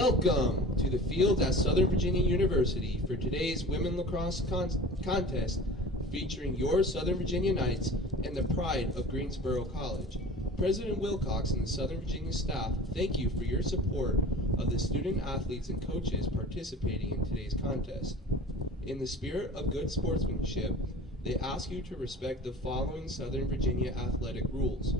Welcome to the field at Southern Virginia University for today's Women Lacrosse Contest featuring your Southern Virginia Knights and the pride of Greensboro College. President Wilcox and the Southern Virginia staff thank you for your support of the student athletes and coaches participating in today's contest. In the spirit of good sportsmanship, they ask you to respect the following Southern Virginia athletic rules.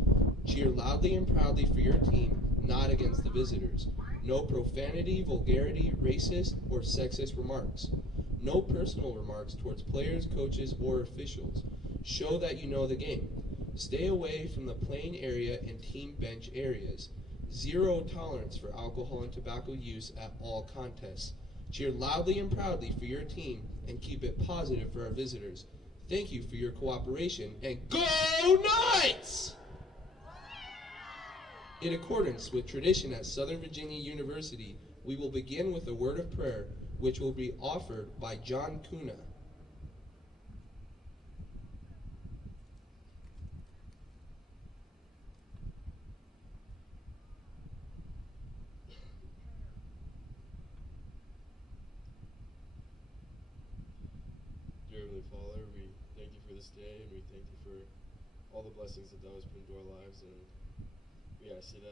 Cheer loudly and proudly for your team, not against the visitors. No profanity, vulgarity, racist, or sexist remarks. No personal remarks towards players, coaches, or officials. Show that you know the game. Stay away from the playing area and team bench areas. Zero tolerance for alcohol and tobacco use at all contests. Cheer loudly and proudly for your team and keep it positive for our visitors. Thank you for your cooperation, and go Knights! In accordance with tradition at Southern Virginia University, we will begin with a word of prayer, which will be offered by John Kuna. Dear Heavenly Father, we thank you for this day, and we thank you for all the blessings that thou hast put into our lives. And we ask you to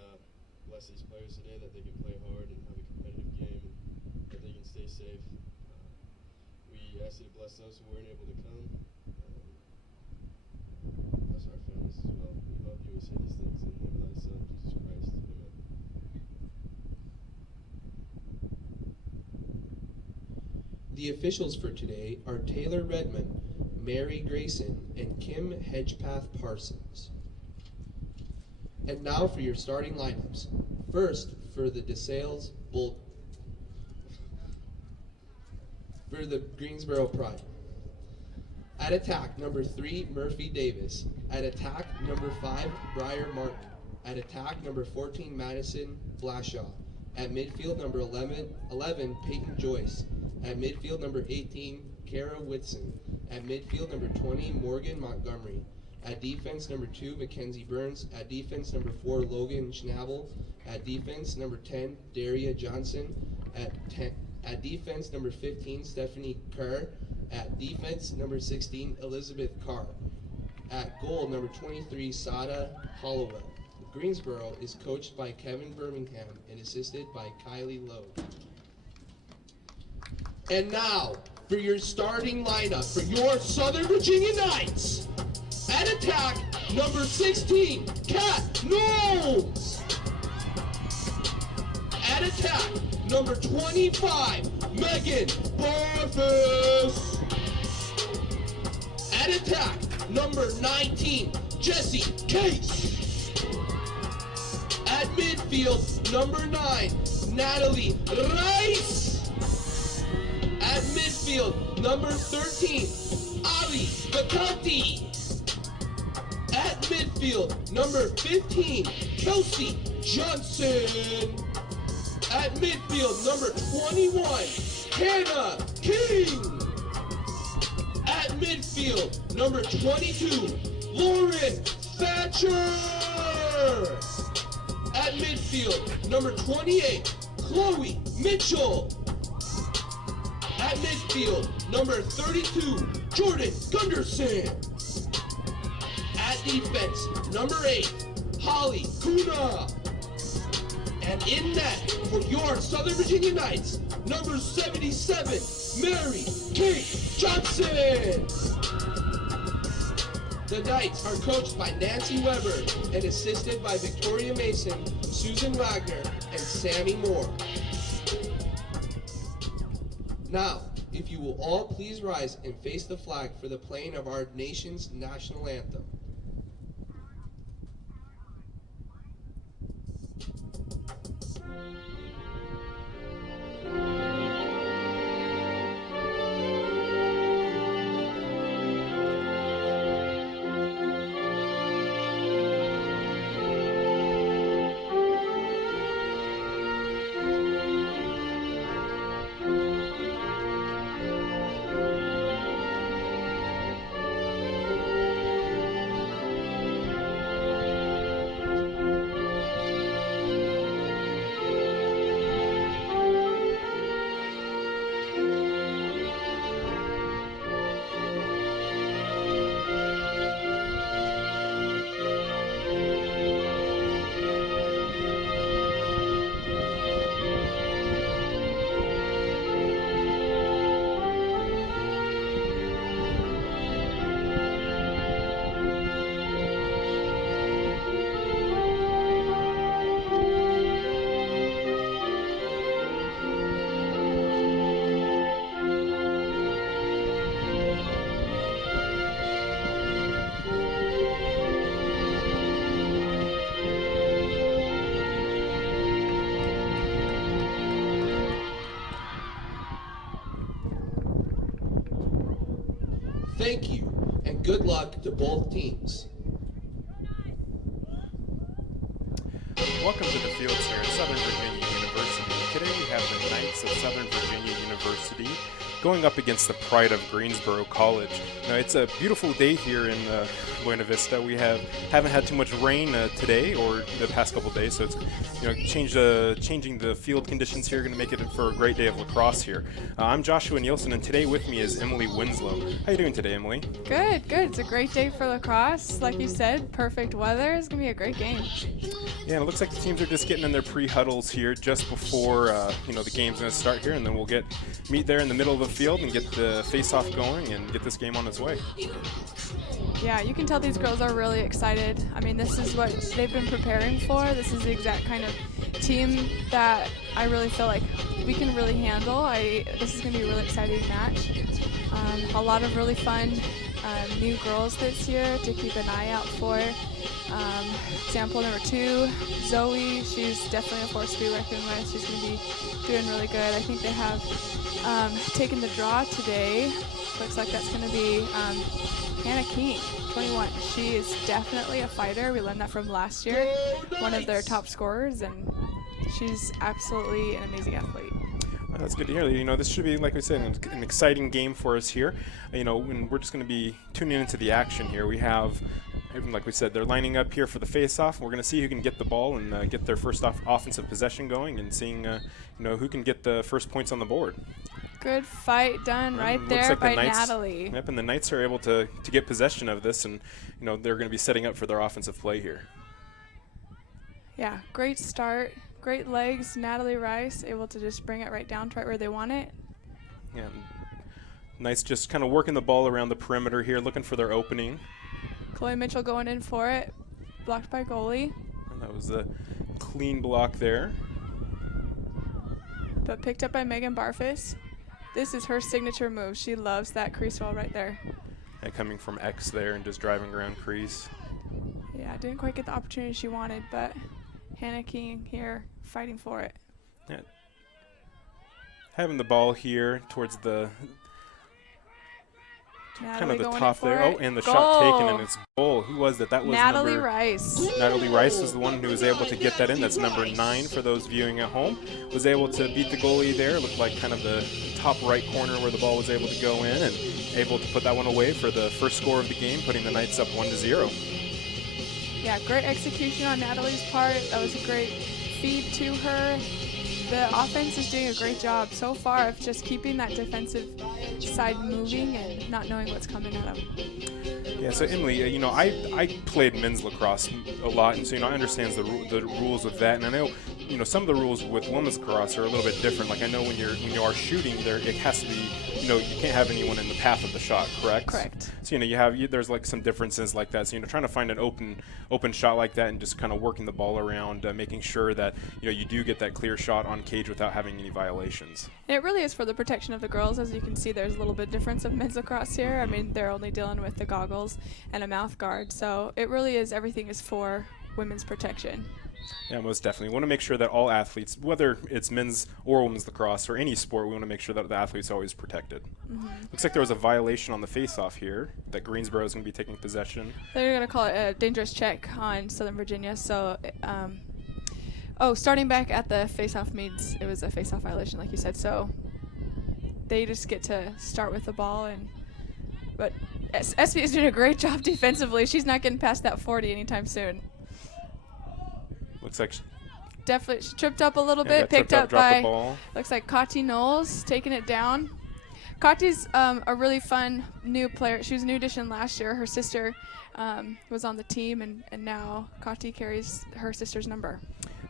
bless these players today, that they can play hard and have a competitive game, and that they can stay safe. We ask you to bless those who weren't able to come. Bless our families as well. We love you. We say these things in the name of thy Son, Jesus Christ. Amen. The officials for today are Taylor Redmond, Mary Grayson, and Kim Hedgepath Parsons. And now for your starting lineups. First, for the DeSales Bull, for the Greensboro Pride. At attack, number 3, Murphy Davis. At attack, number 5, Briar Martin. At attack, number 14, Madison Blashaw. At midfield, number 11, Peyton Joyce. At midfield, number 18, Kara Whitson. At midfield, number 20, Morgan Montgomery. At defense, number 2, Mackenzie Burns. At defense, number 4, Logan Schnabel. At defense, number 10, Daria Johnson. At defense, number 15, Stephanie Kerr. At defense, number 16, Elizabeth Carr. At goal, number 23, Sada Hollowell. Greensboro is coached by Kevin Birmingham and assisted by Kylie Lowe. And now, for your starting lineup for your Southern Virginia Knights. At attack, number 16, Kat Knowles. At attack, number 25, Megan Barfus. At attack, number 19, Jessie Case. At midfield, number 9, Natalie Rice. At midfield, number 13, Ali Bacanti. At midfield, number 15, Kelsey Johnson. At midfield, number 21, Hannah King. At midfield, number 22, Lauren Thatcher. At midfield, number 28, Chloe Mitchell. At midfield, number 32, Jordan Gunderson. At defense, number 8, Holly Kuna. And in net, for your Southern Virginia Knights, number 77, Mary Kate Johnson. The Knights are coached by Nancy Weber and assisted by Victoria Mason, Susan Wagner, and Sammy Moore. Now, if you will all please rise and face the flag for the playing of our nation's national anthem. Thank you, and good luck to both teams. Welcome to the fields here at Southern Virginia University. Today we have the Knights of Southern Virginia University going up against the Pride of Greensboro College. Now, it's a beautiful day here in Buena Vista. We haven't had too much rain today or the past couple days, so it's changing the field conditions here, going to make it for a great day of lacrosse here. I'm Joshua Nielsen, and today with me is Emily Winslow. How you doing today, Emily? Good. It's a great day for lacrosse. Like you said, perfect weather. It's going to be a great game. Yeah, and it looks like the teams are just getting in their pre-huddles here just before the game's going to start here, and then we'll meet there in the middle of the field and get the face-off going and get this game on its way. Yeah, you can tell these girls are really excited. I mean, this is what they've been preparing for. This is the exact kind of team that I really feel like we can really handle. This is going to be a really exciting match. A lot of really fun new girls this year to keep an eye out for. Example number 2, Zoe. She's definitely a force to be reckoned with. She's going to be doing really good. I think they have taken the draw today. Looks like that's going to be Hannah King, 21. She is definitely a fighter. We learned that from last year. One of their top scorers, and she's absolutely an amazing athlete. Well, that's good to hear. This should be, like we said, an exciting game for us here. And we're just going to be tuning into the action here. We have, like we said, they're lining up here for the face-off. We're going to see who can get the ball and get their first offensive possession going, and seeing, who can get the first points on the board. Good fight done right there by Natalie. Yep, and the Knights are able to get possession of this, and they're going to be setting up for their offensive play here. Yeah, great start, great legs. Natalie Rice able to just bring it right down to right where they want it. Yeah, Knights just kind of working the ball around the perimeter here, looking for their opening. Chloe Mitchell going in for it, blocked by goalie. And that was a clean block there. But picked up by Megan Barfus. This is her signature move. She loves that crease roll right there. And coming from X there and just driving around crease. Yeah, didn't quite get the opportunity she wanted, but Hannah King here fighting for it. Yeah. Having the ball here towards the kind of the top there. Oh, and the shot taken, and it's goal. Who was that? That was Natalie Rice. Natalie Rice was the one who was able to get that in. That's number 9 for those viewing at home. Was able to beat the goalie there. It looked like kind of the top right corner where the ball was able to go in, and able to put that one away for the first score of the game, putting the Knights up 1-0. Yeah, great execution on Natalie's part. That was a great feed to her. The offense is doing a great job so far of just keeping that defensive side moving and not knowing what's coming at them. Yeah, so Emily, I played men's lacrosse a lot, and so I understand the rules of that, and I know some of the rules with women's lacrosse are a little bit different. Like I know when you are shooting, it has to be you can't have anyone in the path of the shot, correct? Correct. So there's like some differences like that. So trying to find an open shot like that and just kind of working the ball around, making sure that you do get that clear shot on cage without having any violations. It really is for the protection of the girls. As you can see, there's a little bit difference of men's lacrosse here. I mean, they're only dealing with the goggles and a mouth guard, so it really is, everything is for women's protection. Yeah, most definitely. We want to make sure that all athletes, whether it's men's or women's lacrosse or any sport, we want to make sure that the athletes are always protected. Mm-hmm. Looks like there was a violation on the face-off here, that Greensboro is going to be taking possession. They're going to call it a dangerous check on Southern Virginia. So, starting back at the face-off means it was a face-off violation, like you said. So they just get to start with the ball, but SV is doing a great job defensively. She's not getting past that 40 anytime soon. Looks like definitely she tripped up a little bit, picked up by, looks like Kati Knowles taking it down. Kati's a really fun new player. She was a new addition last year. Her sister was on the team, and now Kati carries her sister's number.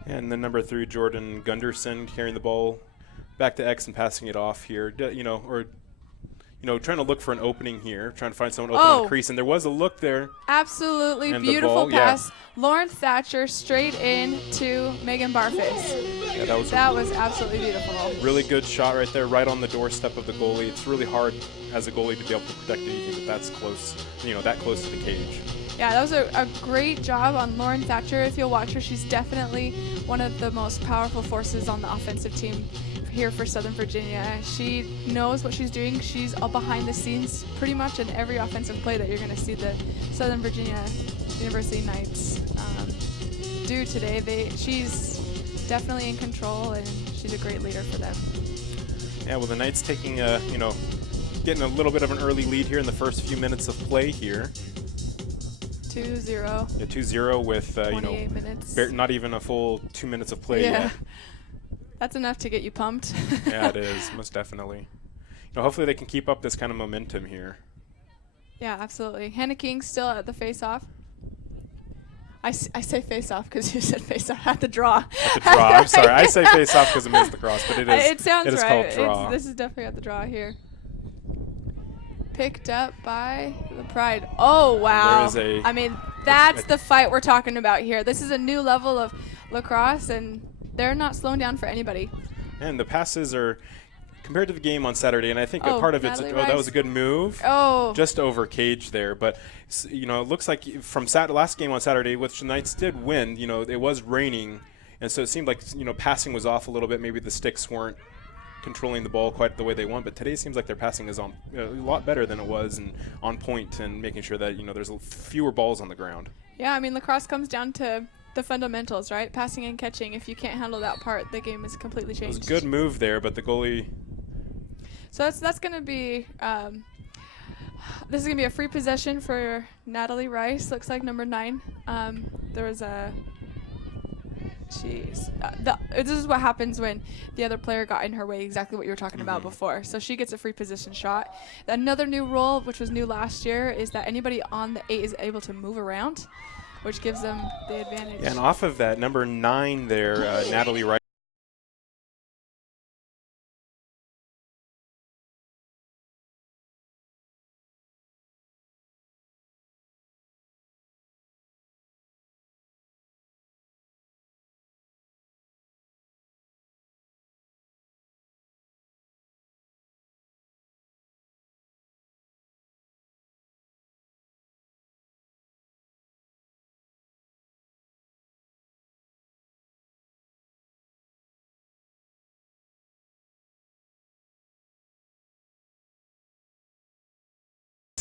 And then number 3, Jordan Gunderson, carrying the ball back to X and passing it off here. Trying to look for an opening here, trying to find someone open on the crease, and there was a look there. Absolutely and beautiful pass. Yeah. Lauren Thatcher straight in to Megan Barfus. Yeah, that was absolutely beautiful. Really good shot right there, right on the doorstep of the goalie. It's really hard as a goalie to be able to protect anything that's close, that close to the cage. Yeah, that was a great job on Lauren Thatcher. If you'll watch her, she's definitely one of the most powerful forces on the offensive team here for Southern Virginia. She knows what she's doing. She's all behind the scenes pretty much in every offensive play that you're going to see the Southern Virginia University Knights do today. She's definitely in control, and she's a great leader for them. Yeah, well, the Knights taking getting a little bit of an early lead here in the first few minutes of play here. 2-0. Yeah, 2-0 with 28 minutes. Not even a full 2 minutes of play Yeah. yet. That's enough to get you pumped. Yeah, it is, most definitely. Hopefully they can keep up this kind of momentum here. Yeah, absolutely. Hannah King still at the face-off. I say face-off because you said face-off at the draw. At the draw. I'm sorry. I say face-off because it means the cross, but it is. It sounds it is right. called draw. This is definitely at the draw here. Picked up by the Pride. Oh, wow. There is I mean, that's the fight we're talking about here. This is a new level of lacrosse, and they're not slowing down for anybody. And the passes are compared to the game on Saturday, and I think a part of it's Natalie that was Rice. a good move. Oh. Just over cage there, but it looks like from last game on Saturday, which the Knights did win. It was raining, and so it seemed like passing was off a little bit. Maybe the sticks weren't controlling the ball quite the way they want, but today it seems like their passing is on a lot better than it was, and on point, and making sure that there's fewer balls on the ground. Yeah, I mean, lacrosse comes down to the fundamentals, right? Passing and catching. If you can't handle that part, the game is completely changed. It was a good move there, but the goalie. So that's going to be this is going to be a free possession for Natalie Rice. Looks like number 9. There was a this is what happens when the other player got in her way, exactly what you were talking about before. So she gets a free position shot. Another new rule, which was new last year, is that anybody on the 8 is able to move around, which gives them the advantage. And off of that, number 9 there, Natalie Rice.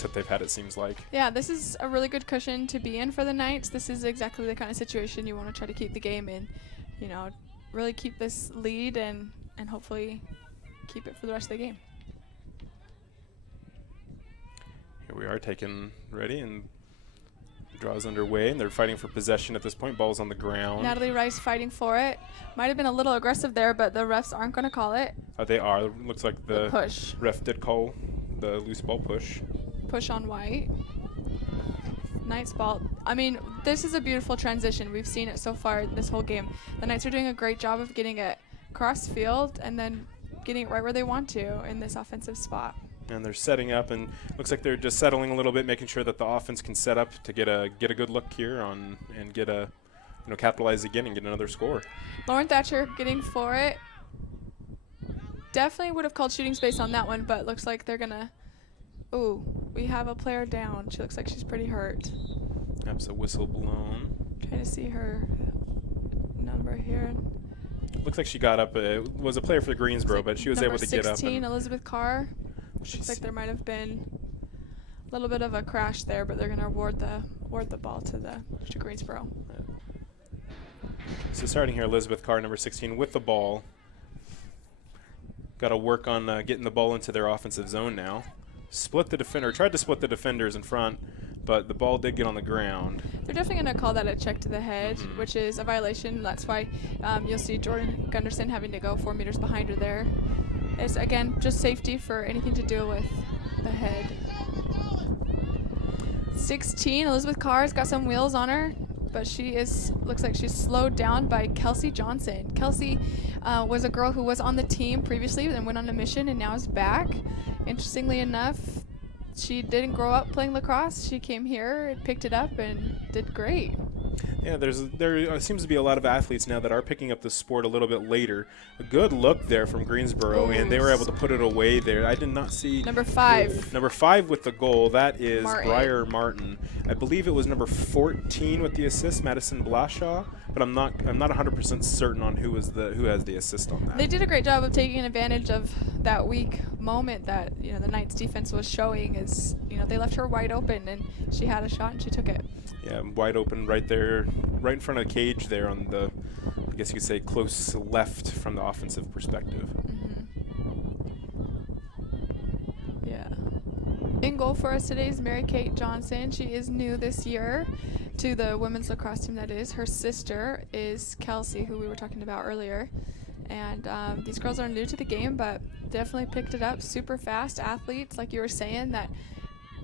That they've had, it seems like. Yeah, this is a really good cushion to be in for the Knights. This is exactly the kind of situation you want to try to keep the game in. Really keep this lead and hopefully keep it for the rest of the game. Here we are taken ready, and the draw is underway, and they're fighting for possession at this point. Ball's on the ground. Natalie Rice fighting for it. Might have been a little aggressive there, but the refs aren't going to call it. They are. Looks like the push. Ref did call the loose ball push. Push on white. Knights ball. I mean, this is a beautiful transition. We've seen it so far this whole game. The Knights are doing a great job of getting it cross field and then getting it right where they want to in this offensive spot. And they're setting up, and looks like they're just settling a little bit, making sure that the offense can set up to get a good look here on and get a capitalize again and get another score. Lauren Thatcher getting for it. Definitely would have called shooting space on that one, but looks like they're gonna. Ooh, we have a player down. She looks like she's pretty hurt. That's a whistle blown. Trying to see her number here. Looks like she got up. It was a player for Greensboro, but she was able to get up. 16, Elizabeth Carr. Looks She's like there might have been a little bit of a crash there, but they're going to award the ball to Greensboro. So starting here, Elizabeth Carr, number 16, with the ball. Got to work on getting the ball into their offensive zone now. Tried to split the defenders in front, but the ball did get on the ground. They're definitely going to call that a check to the head, which is a violation. That's why you'll see Jordan Gunderson having to go 4 meters behind her there. It's, again, just safety for anything to do with the head. 16, Elizabeth Carr's got some wheels on her, but looks like she's slowed down by Kelsey Johnson. Kelsey was a girl who was on the team previously and went on a mission and now is back. Interestingly enough, she didn't grow up playing lacrosse. She came here, picked it up, and did great. Yeah, there seems to be a lot of athletes now that are picking up the sport a little bit later. A good look there from Greensboro, and they were able to put it away there. I did not see Number 5. Number 5 with the goal. That is Martin. Briar Martin. I believe it was number 14 with the assist, Madison Blashaw, but I'm not 100% certain on who has the assist on that. They did a great job of taking advantage of that weak moment that the Knights defense was showing. Is they left her wide open and she had a shot and she took it. Yeah, wide open right there, right in front of the cage there on the, I guess you could say, close left from the offensive perspective. Yeah. In goal for us today is Mary Kate Johnson. She is new this year to the women's lacrosse team. That is, her sister is Kelsey, who we were talking about earlier. And these girls are new to the game, but definitely picked it up super fast. Athletes, like you were saying, that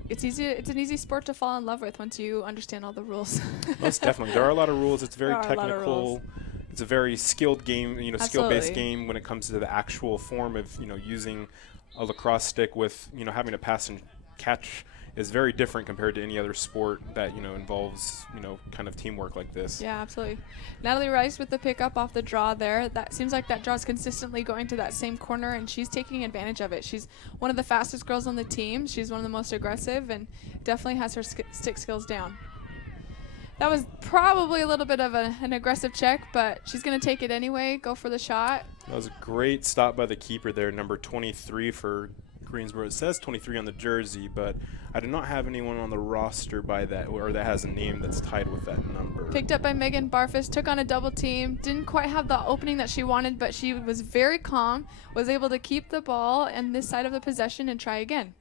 it's an easy sport to fall in love with once you understand all the rules. Most definitely. There are a lot of rules. It's very There are a lot of technical. rules. It's a very skilled game, skill-based Absolutely. game when it comes to the actual form of, using a lacrosse stick with, having to pass and catch is very different compared to any other sport that, involves, kind of teamwork like this. Yeah, absolutely. Natalie Rice with the pickup off the draw there. That seems like that draw's consistently going to that same corner, and she's taking advantage of it. She's one of the fastest girls on the team. She's one of the most aggressive and definitely has her stick skills down. That was probably a little bit of an aggressive check, but she's going to take it anyway, go for the shot. That was a great stop by the keeper there, number 23 for Greensboro. It says 23 on the jersey, but I do not have anyone on the roster by that, or that has a name that's tied with that number. Picked up by Megan Barfus, took on a double team. Didn't quite have the opening that she wanted, but she was very calm, was able to keep the ball on this side of the possession and try again.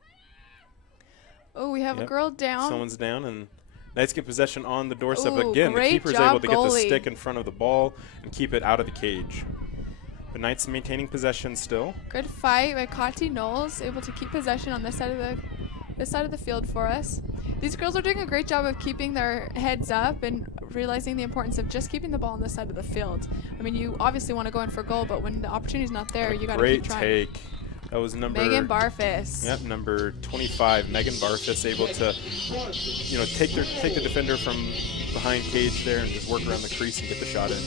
Oh, we have a girl down. Someone's down, and Knights get possession on the doorstep. Ooh, Again, the great keeper's job, able to get the goalie. stick in front of the ball and keep it out of the cage. The Knights maintaining possession still. Good fight by Kati Knowles, able to keep possession on this side of the field for us. These girls are doing a great job of keeping their heads up and realizing the importance of just keeping the ball on this side of the field. I mean, you obviously want to go in for goal, but when the opportunity's not there, you got to keep trying. Great take. That was number Megan Barfus. Yep, number 25, Megan Barfus, able to, take the defender from behind cage there and just work around the crease and get the shot in.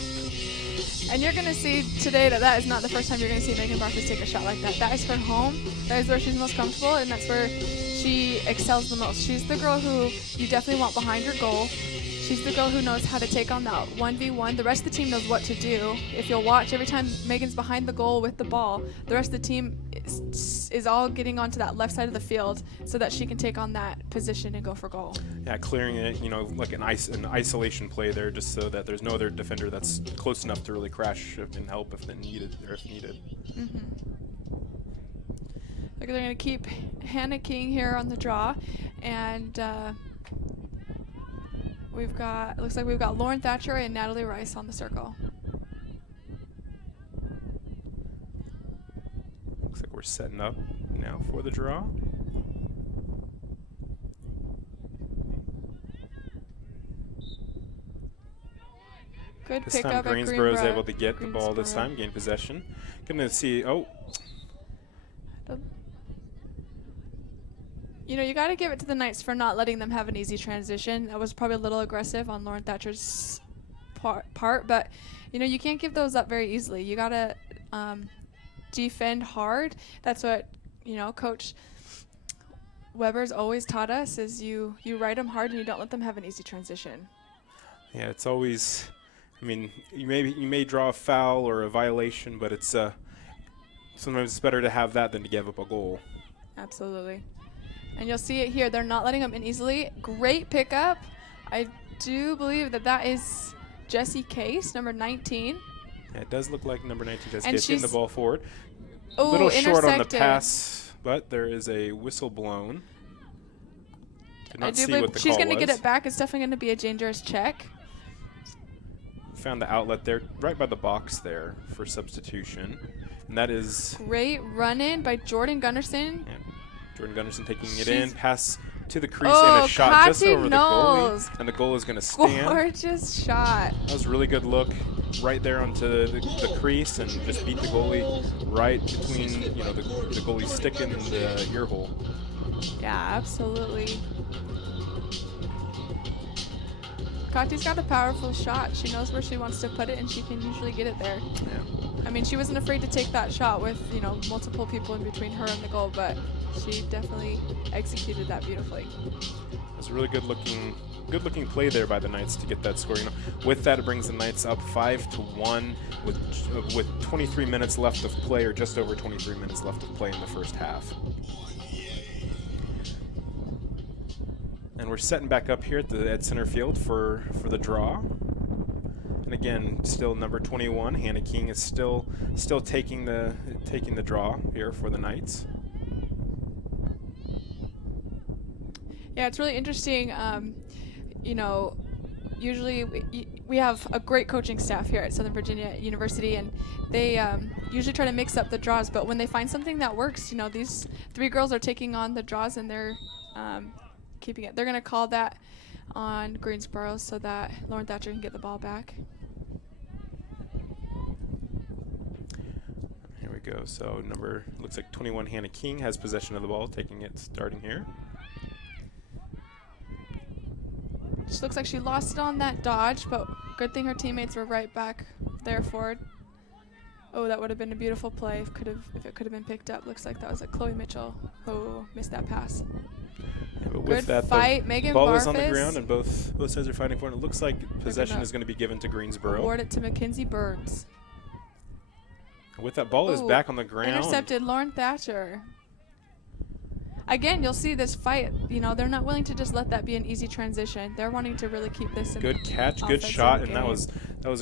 And you're going to see today that is not the first time you're going to see Megan Barfus take a shot like that. That is her home. That is where she's most comfortable, and that's where she excels the most. She's the girl who you definitely want behind your goal. She's the girl who knows how to take on that 1v1. The rest of the team knows what to do. If you'll watch, every time Megan's behind the goal with the ball, the rest of the team is all getting onto that left side of the field so that she can take on that position and go for goal. Yeah, clearing it, like an isolation play there, just so that there's no other defender that's close enough to really crash and help if needed. Mm-hmm. They're going to keep Hannah King here on the draw, and looks like we've got Lauren Thatcher and Natalie Rice on the circle. Looks like we're setting up now for the draw. Good This pickup time at Greensboro is Greenboro. able to get the ball this time, gain possession. Gonna see, You got to give it to the Knights for not letting them have an easy transition. That was probably a little aggressive on Lauren Thatcher's part, but you can't give those up very easily. You got to defend hard. That's what Coach Weber's always taught us: is you ride them hard and you don't let them have an easy transition. yeah, it's always, you may draw a foul or a violation, but it's sometimes it's better to have that than to give up a goal. Absolutely. And you'll see it here. They're not letting them in easily. Great pickup. I do believe that is Jessie Case, number 19. Yeah, it does look like number 19 Jessie And Case getting the ball forward. A Oh, little short on the intersected. pass, but there is a whistle blown. Did I not do see believe what the she's call going to get was. it back. It's definitely going to be a dangerous check. Found the outlet there, right by the box there for substitution. And that is Great run in by Jordan Gunnarsson. Jordan Gunnarsson taking it She's- in, pass to the crease Oh, and a shot just Kati over the Knowles. goalie. And the goal is going to stand. Gorgeous shot. That was a really good look right there onto the crease and just beat the goalie right between the goalie's stick and the ear hole. Yeah, absolutely. Kati's got a powerful shot. She knows where she wants to put it, and she can usually get it there. Yeah. I mean, she wasn't afraid to take that shot with, multiple people in between her and the goal, but she definitely executed that beautifully. It was a really good looking play there by the Knights to get that score. With that, it brings the Knights up 5-1 with 23 minutes left of play, or just over 23 minutes left of play in the first half. And we're setting back up here at center field for the draw. And again, still number 21, Hannah King is still taking the draw here for the Knights. Yeah, it's really interesting. Usually we have a great coaching staff here at Southern Virginia University, and they usually try to mix up the draws. But when they find something that works, these 3 girls are taking on the draws, and they're keeping it. They're going to call that on Greensboro so that Lauren Thatcher can get the ball back. Here we go. So looks like 21 Hannah King has possession of the ball, taking it starting here. Just looks like she lost it on that dodge, but good thing her teammates were right back there for it. Oh, that would have been a beautiful play if it could have been picked up. Looks like that was a Chloe Mitchell who missed that pass. Yeah, but good with that, fight, Megan ball Barfus is on the ground, and both sides are fighting for it. It looks like possession is going to be given to Greensboro. Award it to Mackenzie Burns. With that, ball is back on the ground. Intercepted Lauren Thatcher. Again, you'll see this fight. They're not willing to just let that be an easy transition. They're wanting to really keep this in good catch, good shot, and that was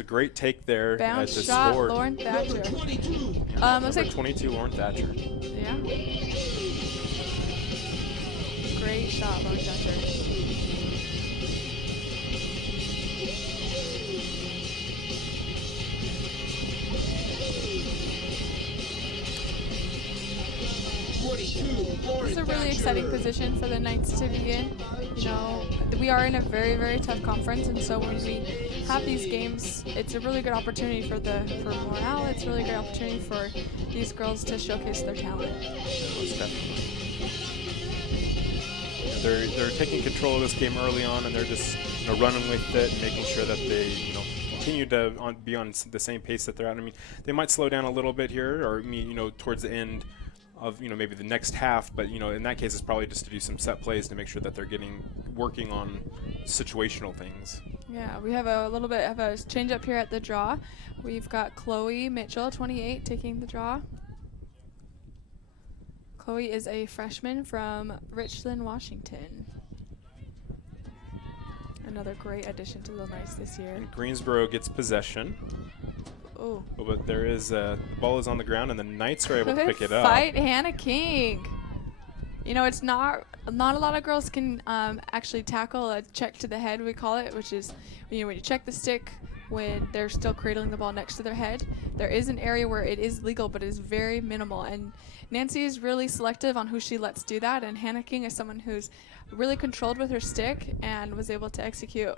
a great take there. Bounce shot, score. Lauren Thatcher. Number 22, Lauren Thatcher. Yeah. Great shot, Lauren Thatcher. This is a really exciting position for the Knights to be in. We are in a very, very tough conference, and so when we have these games, it's a really good opportunity for morale. It's a really good opportunity for these girls to showcase their talent. Most definitely. They're taking control of this game early on, and they're just running with it and making sure that they continue to be on the same pace that they're at. I mean, they might slow down a little bit here, or towards the end of maybe the next half, but in that case it's probably just to do some set plays to make sure that they're working on situational things. Yeah, we have a little bit of a change up here at the draw. We've got Chloe Mitchell, 28, taking the draw. Chloe is a freshman from Richland, Washington. Another great addition to the Knights this year. And Greensboro gets possession. Oh. But there is the ball is on the ground, and the Knights are able to pick it up. Fight Hannah King. It's not a lot of girls can actually tackle a check to the head, we call it, which is when you check the stick when they're still cradling the ball next to their head. There is an area where it is legal, but it is very minimal. And Nancy is really selective on who she lets do that, and Hannah King is someone who's really controlled with her stick and was able to execute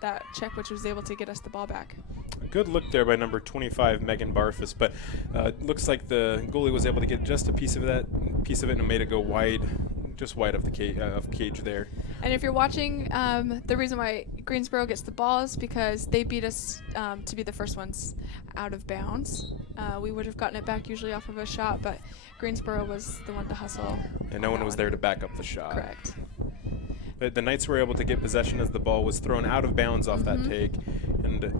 that check, which was able to get us the ball back. Good look there by number 25, Megan Barfus, but looks like the goalie was able to get just a piece of it and made it go wide, just wide of the cage there. And if you're watching, the reason why Greensboro gets the ball is because they beat us to be the first ones out of bounds. We would have gotten it back usually off of a shot, but Greensboro was the one to hustle. And no one was there to back up the shot. Correct. But the Knights were able to get possession as the ball was thrown out of bounds off that take. And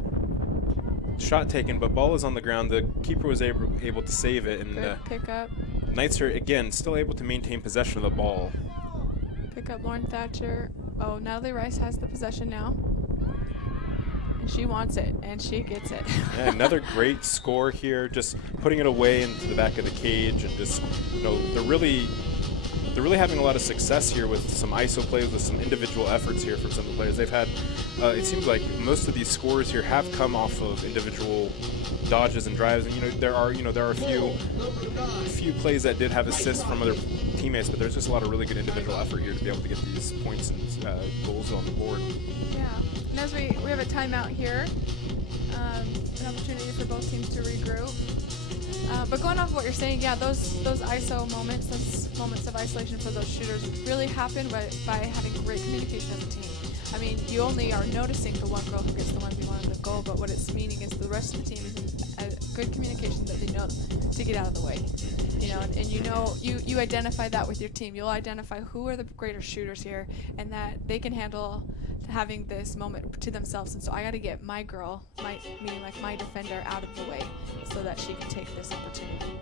shot taken, but ball is on the ground. The keeper was able to save it. And good pickup. Knights are, again, still able to maintain possession of the ball. Pick up Lauren Thatcher. Oh, Natalie Rice has the possession now. And she wants it, and she gets it. Yeah, another great score here, just putting it away into the back of the cage, and just, they're really having a lot of success here with some ISO plays, with some individual efforts here from some of the players. They've had, it seems like most of these scores here have come off of individual dodges and drives, and there are a few plays that did have assists from other teammates, but there's just a lot of really good individual effort here to be able to get these points and goals on the board. Yeah, and as we have a timeout here, an opportunity for both teams to regroup. But going off of what you're saying, yeah, those ISO moments, those moments of isolation for those shooters really happen by having great communication as a team. I mean, you only are noticing the one girl who gets the 1v1 on the goal, but what it's meaning is the rest of the team is in good communication that they know to get out of the way. You know, and you know, you identify that with your team. You'll identify who are the greater shooters here, and that they can handle having this moment to themselves. And so I got to get my girl, meaning like my defender, out of the way so that she can take this opportunity.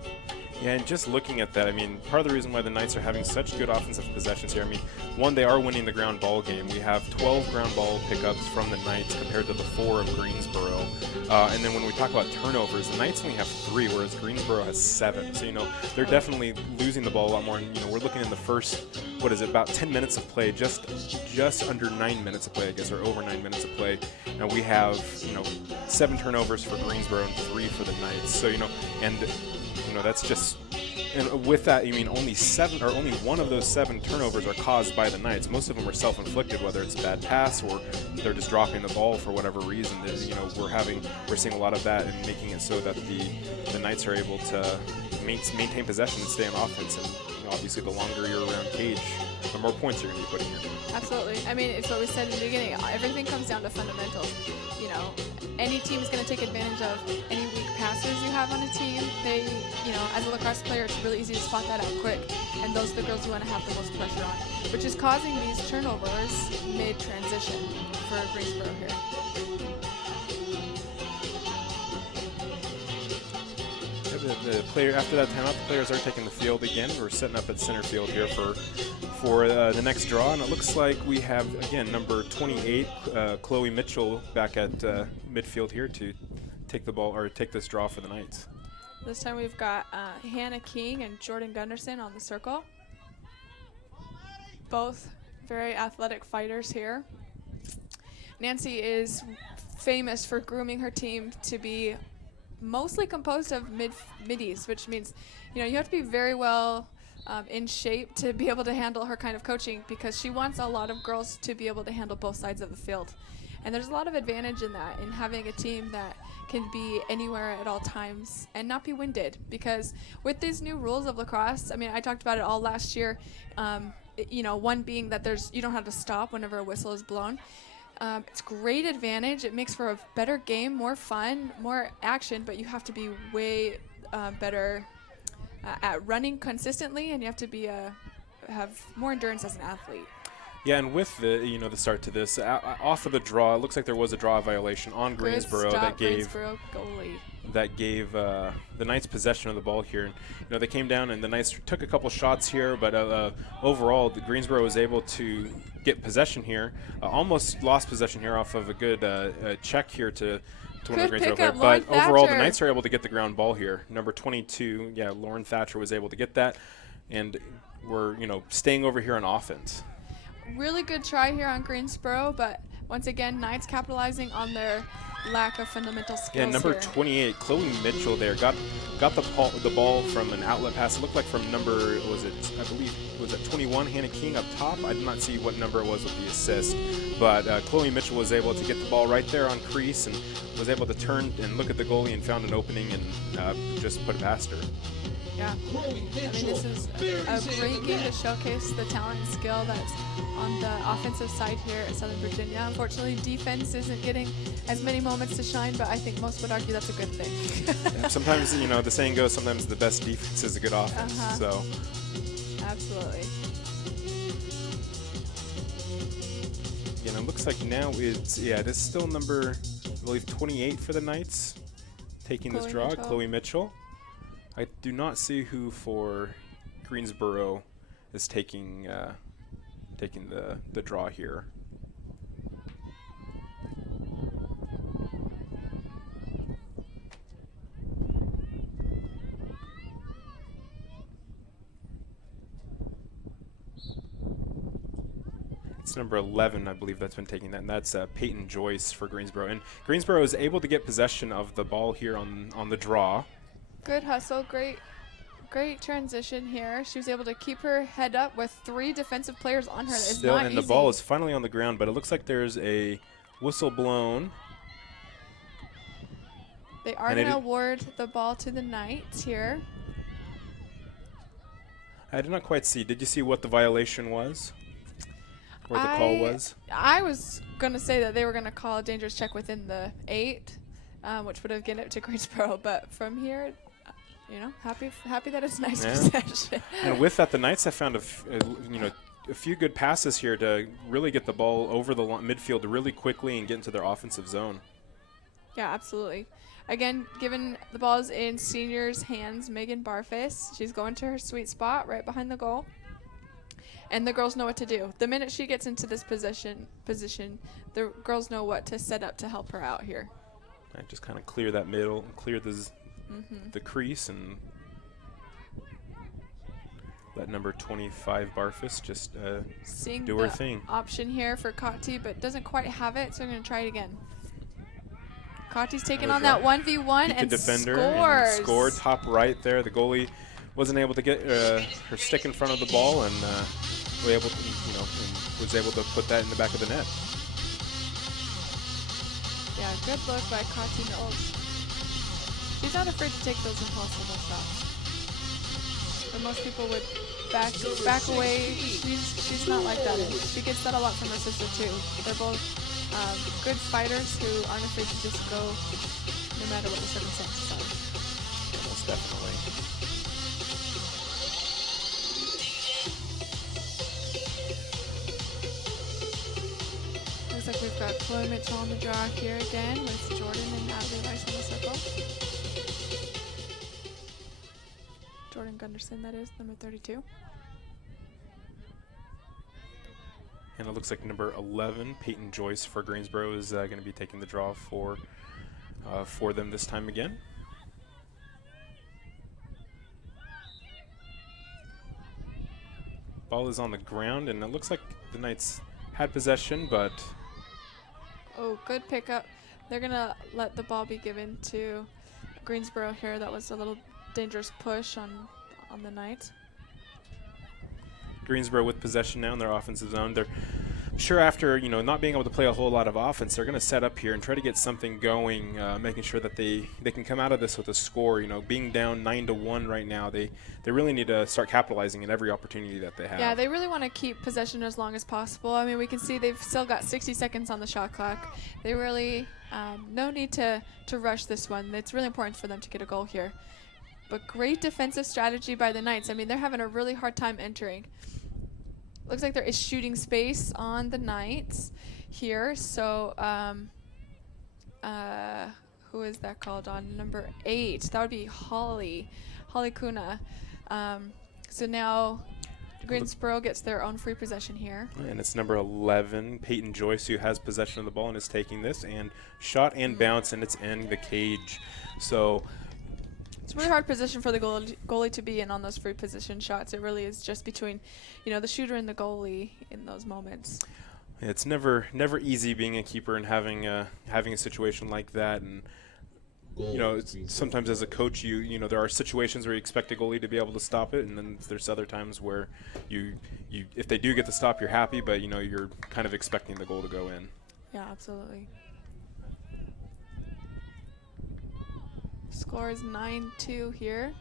Yeah, and just looking at that, I mean, part of the reason why the Knights are having such good offensive possessions here, I mean, one, they are winning the ground ball game. We have 12 ground ball pickups from the Knights compared to the 4 of Greensboro. And then when we talk about turnovers, the Knights only have 3, whereas Greensboro has 7. So, you know, they're definitely losing the ball a lot more. And, you know, we're looking in the first, what is it, about 10 minutes of play, just under 9 minutes of play, I guess, or over 9 minutes of play. And we have, you know, 7 turnovers for Greensboro and 3 for the Knights. So, you know, and you know, that's just, and with that, you mean only 1 of those 7 turnovers are caused by the Knights. Most of them are self-inflicted, whether it's a bad pass or they're just dropping the ball for whatever reason. You know, we're seeing a lot of that and making it so that the Knights are able to maintain possession and stay on offense. And you know, obviously, the longer you're around cage, the more points you're going to be putting in. Absolutely. I mean, it's what we said in the beginning. Everything comes down to fundamentals. You know, any team is going to take advantage of any weak passes you have on a team. They, you know, as a lacrosse player, it's really easy to spot that out quick. And those are the girls you want to have the most pressure on, which is causing these turnovers mid-transition for Greensboro here. The player after that timeout, the players are taking the field again. We're setting up at center field here for the next draw, and it looks like we have again number 28, Chloe Mitchell, back at midfield here to take the ball or take this draw for the Knights. This time we've got Hannah King and Jordan Gunderson on the circle. Both very athletic fighters here. Nancy is famous for grooming her team to be mostly composed of middies, which means, you know, you have to be very well in shape to be able to handle her kind of coaching, because she wants a lot of girls to be able to handle both sides of the field. And there's a lot of advantage in that, in having a team that can be anywhere at all times and not be winded. Because with these new rules of lacrosse, I mean, I talked about it all last year, you know, one being that you don't have to stop whenever a whistle is blown. It's great advantage. It makes for a better game, more fun, more action, but you have to be way better at running consistently, and you have to be have more endurance as an athlete. Yeah, and with the start to this, off of the draw, it looks like there was a draw violation on Greensboro that gave the Knights possession of the ball here. And, you know, they came down and the Knights took a couple shots here, but overall, the Greensboro was able to get possession here. Almost lost possession here off of a good check here to one of the Greensboro players. But overall, the Knights are able to get the ground ball here. Number 22, Lauren Thatcher was able to get that, and we're staying over here on offense. Really good try here on Greensboro, but once again, Knights capitalizing on their lack of fundamental skills. Yeah, number here. 28, Chloe Mitchell there got the ball from an outlet pass. It looked like from number, I believe, was it 21, Hannah King up top? I did not see what number it was with the assist, but Chloe Mitchell was able to get the ball right there on crease and was able to turn and look at the goalie and found an opening and just put it past her. Yeah, I mean, this is a great game to showcase the talent and skill that's on the offensive side here at Southern Virginia. Unfortunately, defense isn't getting as many moments to shine, but I think most would argue that's a good thing. Yeah, sometimes, the saying goes, sometimes the best defense is a good offense. So. Absolutely. Yeah, and it looks like now it's still number, I believe, 28 for the Knights taking this draw, Chloe Mitchell. I do not see who for Greensboro is taking the draw here. It's number 11, I believe, that's been taking that, and that's Peyton Joyce for Greensboro. And Greensboro is able to get possession of the ball here on the draw. Good hustle, great transition here. She was able to keep her head up with 3 defensive players on her. It's not easy. The ball is finally on the ground, but it looks like there's a whistle blown. They are going to award the ball to the Knights here. I did not quite see. Did you see what the violation was? where the call was? I was going to say that they were going to call a dangerous check within the 8, which would have given it to Greensboro. But from here, happy that it's nice possession. And with that, the Knights have found a few good passes here to really get the ball over the midfield really quickly and get into their offensive zone. Yeah, absolutely. Again, given the ball's in seniors' hands, Megan Barfus. She's going to her sweet spot right behind the goal. And the girls know what to do. The minute she gets into this position, the girls know what to set up to help her out here. Right, just kind of clear that middle, and clear the crease, and let number 25 Barfus just do her thing. Option here for Cotti, but doesn't quite have it, so I'm going to try it again. Cotti's taking on that 1v1 and defender scores. And scored top right there. The goalie wasn't able to get her stick in front of the ball, and was able to put that in the back of the net. Yeah, good look by Cotti Knowles. She's not afraid to take those impossible shots. But most people would back away. She's not like that. She gets that a lot from her sister too. They're both good fighters who aren't afraid to just go no matter what the circumstances are. Most definitely. Looks like we've got Chloe Mitchell on the draw here again with Jordan and Natalie Rice on the circle. Jordan Gunderson, that is, number 32. And it looks like number 11, Peyton Joyce for Greensboro, is going to be taking the draw for them this time again. Ball is on the ground, and it looks like the Knights had possession, but... Oh, good pickup. They're going to let the ball be given to Greensboro here. That was a little dangerous push on the Knights. Greensboro with possession now in their offensive zone. They're sure after not being able to play a whole lot of offense, they're going to set up here and try to get something going, making sure that they can come out of this with a score. Being down 9-1 right now, they really need to start capitalizing on every opportunity that they have. Yeah, they really want to keep possession as long as possible. I mean, we can see they've still got 60 seconds on the shot clock. They really no need to rush this one. It's really important for them to get a goal here. But great defensive strategy by the Knights. I mean, they're having a really hard time entering. Looks like there is shooting space on the Knights here. So who is that called on? Number 8. That would be Holly Kuna. So now Greensboro gets their own free possession here. And it's number 11, Peyton Joyce, who has possession of the ball and is taking this. And shot and bounce, and it's in the cage. So... it's a really hard position for the goalie to be in on those free position shots. It really is just between, the shooter and the goalie in those moments. It's never easy being a keeper and having a situation like that. And sometimes as a coach, there are situations where you expect a goalie to be able to stop it, and then there's other times where you if they do get the stop, you're happy, but you're kind of expecting the goal to go in. Yeah, absolutely. Score is 9-2 here.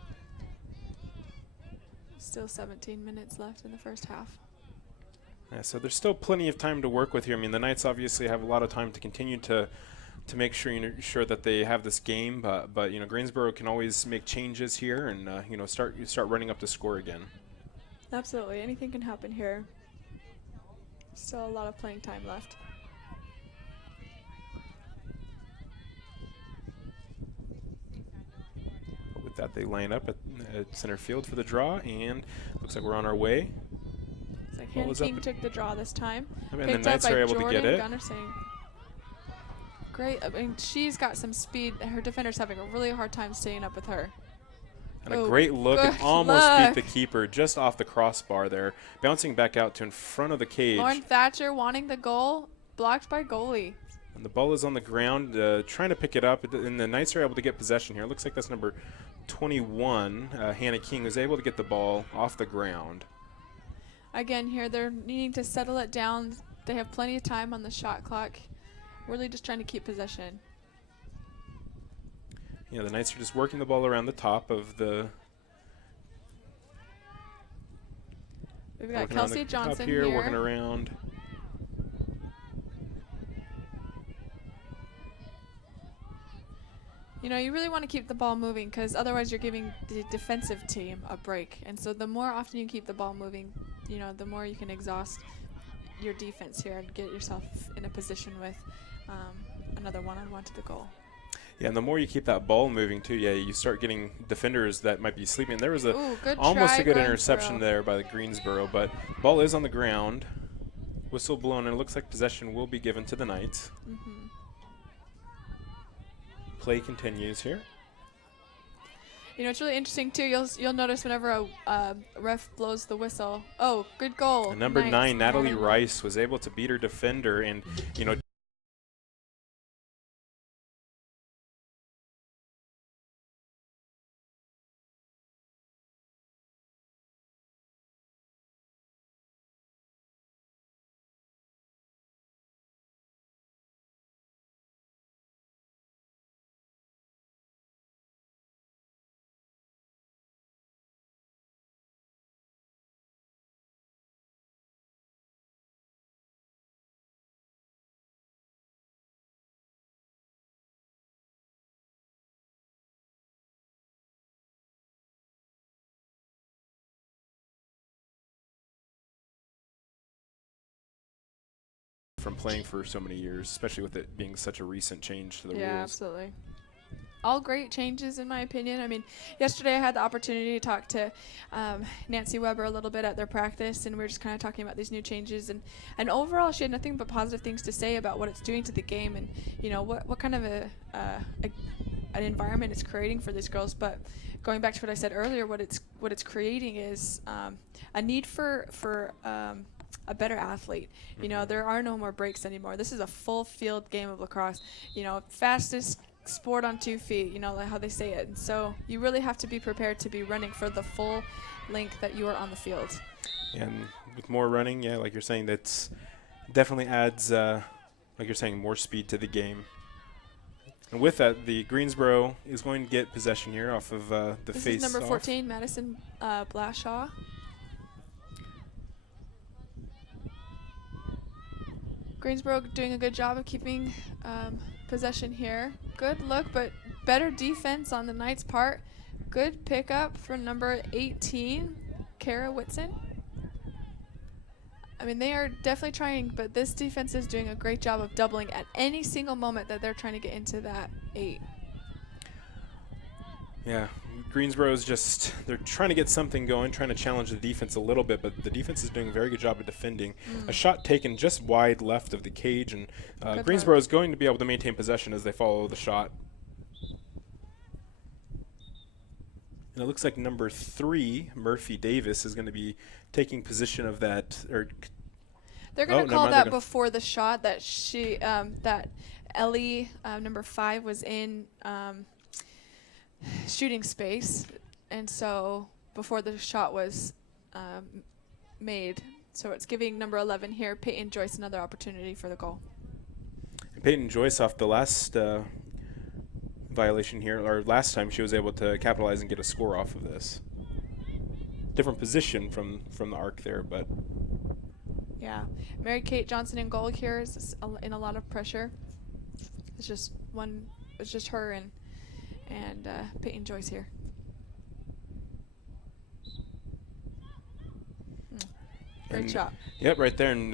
Still 17 minutes left in the first half. Yeah, so there's still plenty of time to work with here. I mean, the Knights obviously have a lot of time to continue to make sure that they have this game, but Greensboro can always make changes here and start running up the score again. Absolutely, anything can happen here. Still a lot of playing time left. With that, they line up at center field for the draw, and looks like we're on our way. It's like Hannah King took the draw this time. And the Knights are able to get it. Gunderson. Great. I mean, she's got some speed. Her defender's having a really hard time staying up with her. And a great look, and almost beat the keeper just off the crossbar there, bouncing back out to in front of the cage. Lauren Thatcher wanting the goal, blocked by goalie. And the ball is on the ground, trying to pick it up, and the Knights are able to get possession here. It looks like that's number 21, Hannah King, is able to get the ball off the ground. Again, here they're needing to settle it down. They have plenty of time on the shot clock. Really just trying to keep possession. The Knights are just working the ball around the top of the... We've got Kelsey Johnson here. Working around. You know, you really want to keep the ball moving because otherwise you're giving the defensive team a break. And so the more often you keep the ball moving, you know, the more you can exhaust your defense here and get yourself in a position with another one-on-one to the goal. Yeah, and the more you keep that ball moving too, yeah, you start getting defenders that might be sleeping. There was almost a good interception there by the Greensboro, but ball is on the ground. Whistle blown, and it looks like possession will be given to the Knights. Play continues here. You know, it's really interesting too. You'll notice whenever a ref blows the whistle. Oh, good goal. And number 9, Natalie Rice, was able to beat her defender, and you know. From playing for so many years, especially with it being such a recent change to the rules. Yeah, absolutely. All great changes in my opinion. I mean, yesterday I had the opportunity to talk to Nancy Weber a little bit at their practice, and we were just kind of talking about these new changes. And overall, she had nothing but positive things to say about what it's doing to the game, and you know what kind of an environment it's creating for these girls. But going back to what I said earlier, what it's creating is a need for a better athlete. You know, there are no more breaks anymore. This is a full field game of lacrosse. You know, fastest sport on 2 feet, you know, like how they say it. And so you really have to be prepared to be running for the full length that you are on the field. And with more running, yeah, like you're saying, that's definitely adds, like you're saying, more speed to the game. And with that, the Greensboro is going to get possession here off of the face-off. This is number 14, Madison Blashaw. Greensboro doing a good job of keeping possession here. Good look, but better defense on the Knights' part. Good pickup from number 18, Kara Whitson. I mean, they are definitely trying, but this defense is doing a great job of doubling at any single moment that they're trying to get into that 8. Yeah, Greensboro is just, they're trying to get something going, trying to challenge the defense a little bit, but the defense is doing a very good job of defending. A shot taken just wide left of the cage, and Greensboro is going to be able to maintain possession as they follow the shot. And it looks like number 3, Murphy Davis, is going to be taking position of that. They're going to call that before the shot that she, that Ellie, number 5, was in shooting space, and so before the shot was made. So it's giving number 11 here, Peyton Joyce, another opportunity for the goal. And Peyton Joyce, off the last violation here, or last time, she was able to capitalize and get a score off of this. Different position from the arc there, but yeah, Mary Kate Johnson in goal here is in a lot of pressure. It's just her and Peyton Joyce here. Great shot. Yep, right there. And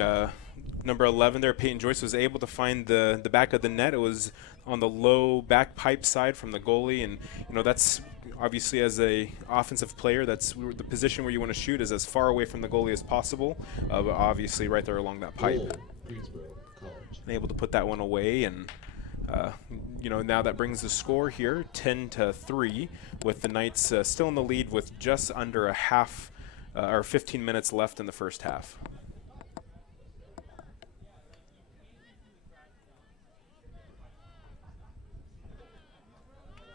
number 11 there, Peyton Joyce, was able to find the back of the net. It was on the low back pipe side from the goalie, and you know that's obviously, as a offensive player, that's the position where you want to shoot is as far away from the goalie as possible, but obviously right there along that pipe. Greensboro College. And able to put that one away, and you know, now that brings the score here 10-3, with the Knights still in the lead with just under a half or 15 minutes left in the first half.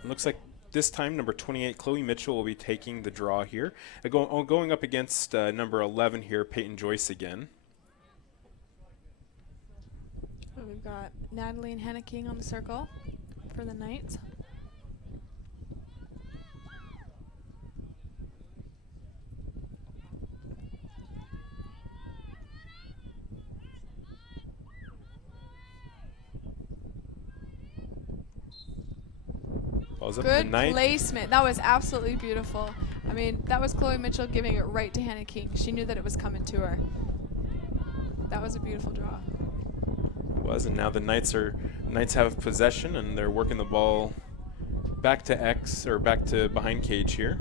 It looks like this time number 28, Chloe Mitchell, will be taking the draw here. Going up against number 11 here, Peyton Joyce again. We've got Natalie and Hannah King on the circle for the Knights. was up Good in the ninth. placement. That was absolutely beautiful. I mean, that was Chloe Mitchell giving it right to Hannah King. She knew that it was coming to her. That was a beautiful draw. It was, and now the Knights have possession, and they're working the ball back to X, or back to behind cage here.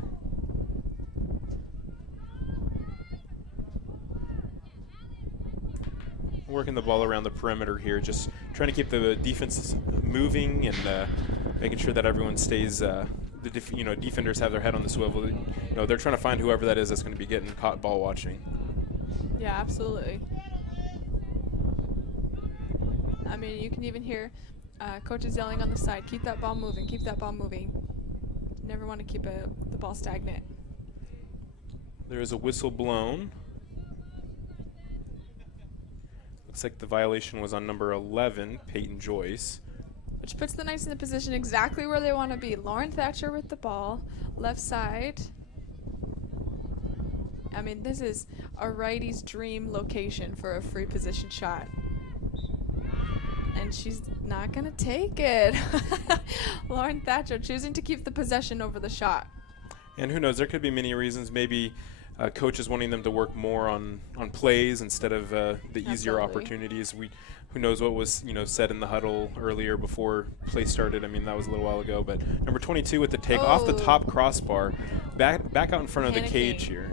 Working the ball around the perimeter here, just trying to keep the defense moving and making sure that everyone stays. Defenders have their head on the swivel. They're trying to find whoever that is that's going to be getting caught ball watching. Yeah, absolutely. I mean, you can even hear coaches yelling on the side, keep that ball moving, keep that ball moving. Never want to keep the ball stagnant. There is a whistle blown. Looks like the violation was on number 11, Peyton Joyce. Which puts the Knights in the position exactly where they want to be. Lauren Thatcher with the ball, left side. I mean, this is a righty's dream location for a free position shot. And she's not going to take it. Lauren Thatcher choosing to keep the possession over the shot. And who knows, there could be many reasons. Maybe coaches wanting them to work more on plays instead of the easier opportunities. Who knows what was said in the huddle earlier before play started. I mean, that was a little while ago. But number 22 with the take off the top crossbar, back out in front of the cage here.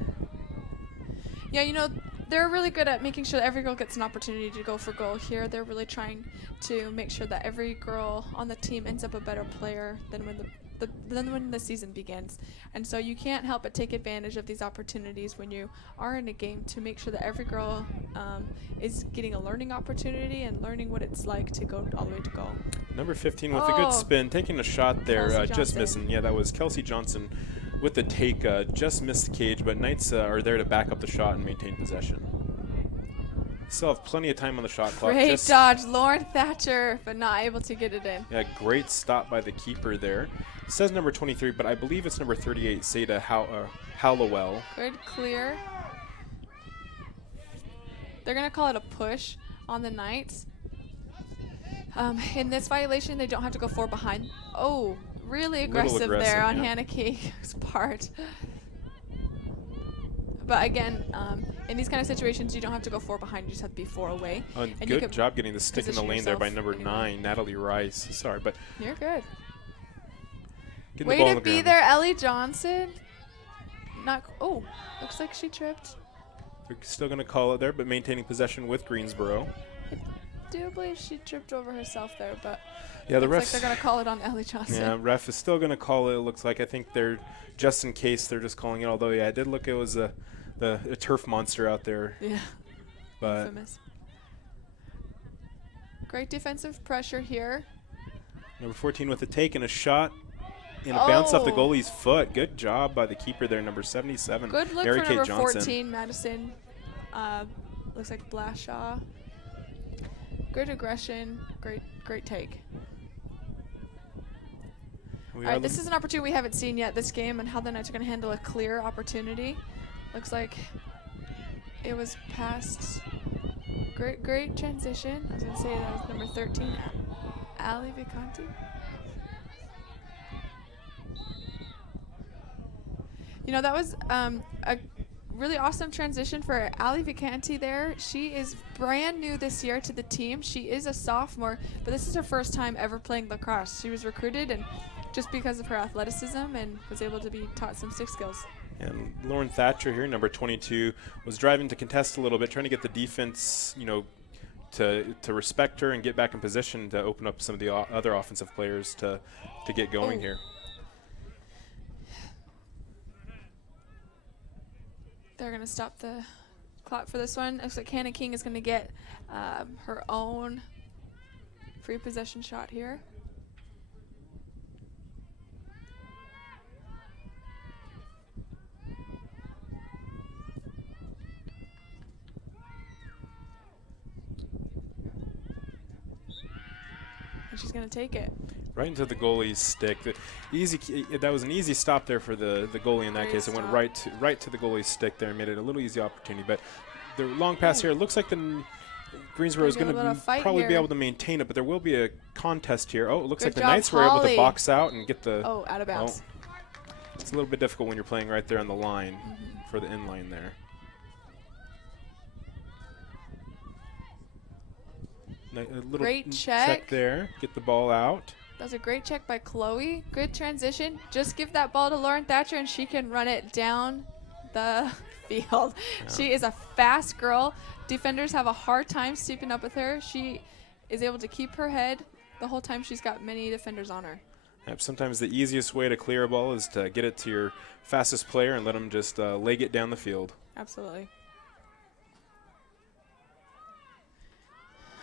Yeah, they're really good at making sure that every girl gets an opportunity to go for goal here. They're really trying to make sure that every girl on the team ends up a better player than when the season begins. And so you can't help but take advantage of these opportunities when you are in a game to make sure that every girl is getting a learning opportunity and learning what it's like to go all the way to goal. Number 15 with a good spin, taking a shot there, just missing. Yeah, that was Kelsey Johnson with the take, just missed the cage, but Knights are there to back up the shot and maintain possession. Still have plenty of time on the shot clock. Great dodge, Lauren Thatcher, but not able to get it in. Yeah, great stop by the keeper there. It says number 23, but I believe it's number 38, Seda Hallowell. Good clear. They're going to call it a push on the Knights. In this violation, they don't have to go 4 behind. Oh, really aggressive there on Hannah King's part. But again, in these kind of situations, you don't have to go 4 behind. You just have to be 4 away. And good job getting the stick in the lane there by number 9, Natalie Rice. Sorry, but you're good. Way to be there, Ellie Johnson. Looks like she tripped. They're still going to call it there, but maintaining possession with Greensboro. I do believe she tripped over herself there, but yeah, the refs. Like they're going to call it on Ellie Johnson. Yeah, ref is still going to call it. It looks like I think they're just in case they're just calling it. Although yeah, it did look it was a turf monster out there. Yeah. But infamous. Great defensive pressure here. Number 14 with a take and a shot. And a bounce off the goalie's foot. Good job by the keeper there, number 77. Good look Mary for Kate number Johnson. 14, Madison. Looks like Blashaw. Good aggression. Great take. All right, this is an opportunity we haven't seen yet this game, and how the Knights are going to handle a clear opportunity. Looks like it was past. Great transition. I was going to say that was number 13, Ali Vicanti. That was a really awesome transition for Ali Vicanti there. She is brand new this year to the team. She is a sophomore, but this is her first time ever playing lacrosse. She was recruited and just because of her athleticism and was able to be taught some stick skills. And Lauren Thatcher here, number 22, was driving to contest a little bit, trying to get the defense, to respect her and get back in position to open up some of the other offensive players to get going here. They're going to stop the clock for this one. Looks like Hannah King is going to get her own free possession shot here. And she's going to take it. Right into the goalie's stick. That was an easy stop there for the goalie in that case. It went right to the goalie's stick there and made it a little easy opportunity. But the long pass here, it looks like the Greensboro is going to probably be able to maintain it, but there will be a contest here. Oh, it looks like the Knights were able to box out and get the... Oh, out of bounds. It's a little bit difficult when you're playing right there on the line for the in-line there. A little great check there. Get the ball out. That was a great check by Chloe. Good transition. Just give that ball to Lauren Thatcher, and she can run it down the field. Yeah. She is a fast girl. Defenders have a hard time sweeping up with her. She is able to keep her head the whole time. She's got many defenders on her. Yep, sometimes the easiest way to clear a ball is to get it to your fastest player and let them just leg it down the field. Absolutely.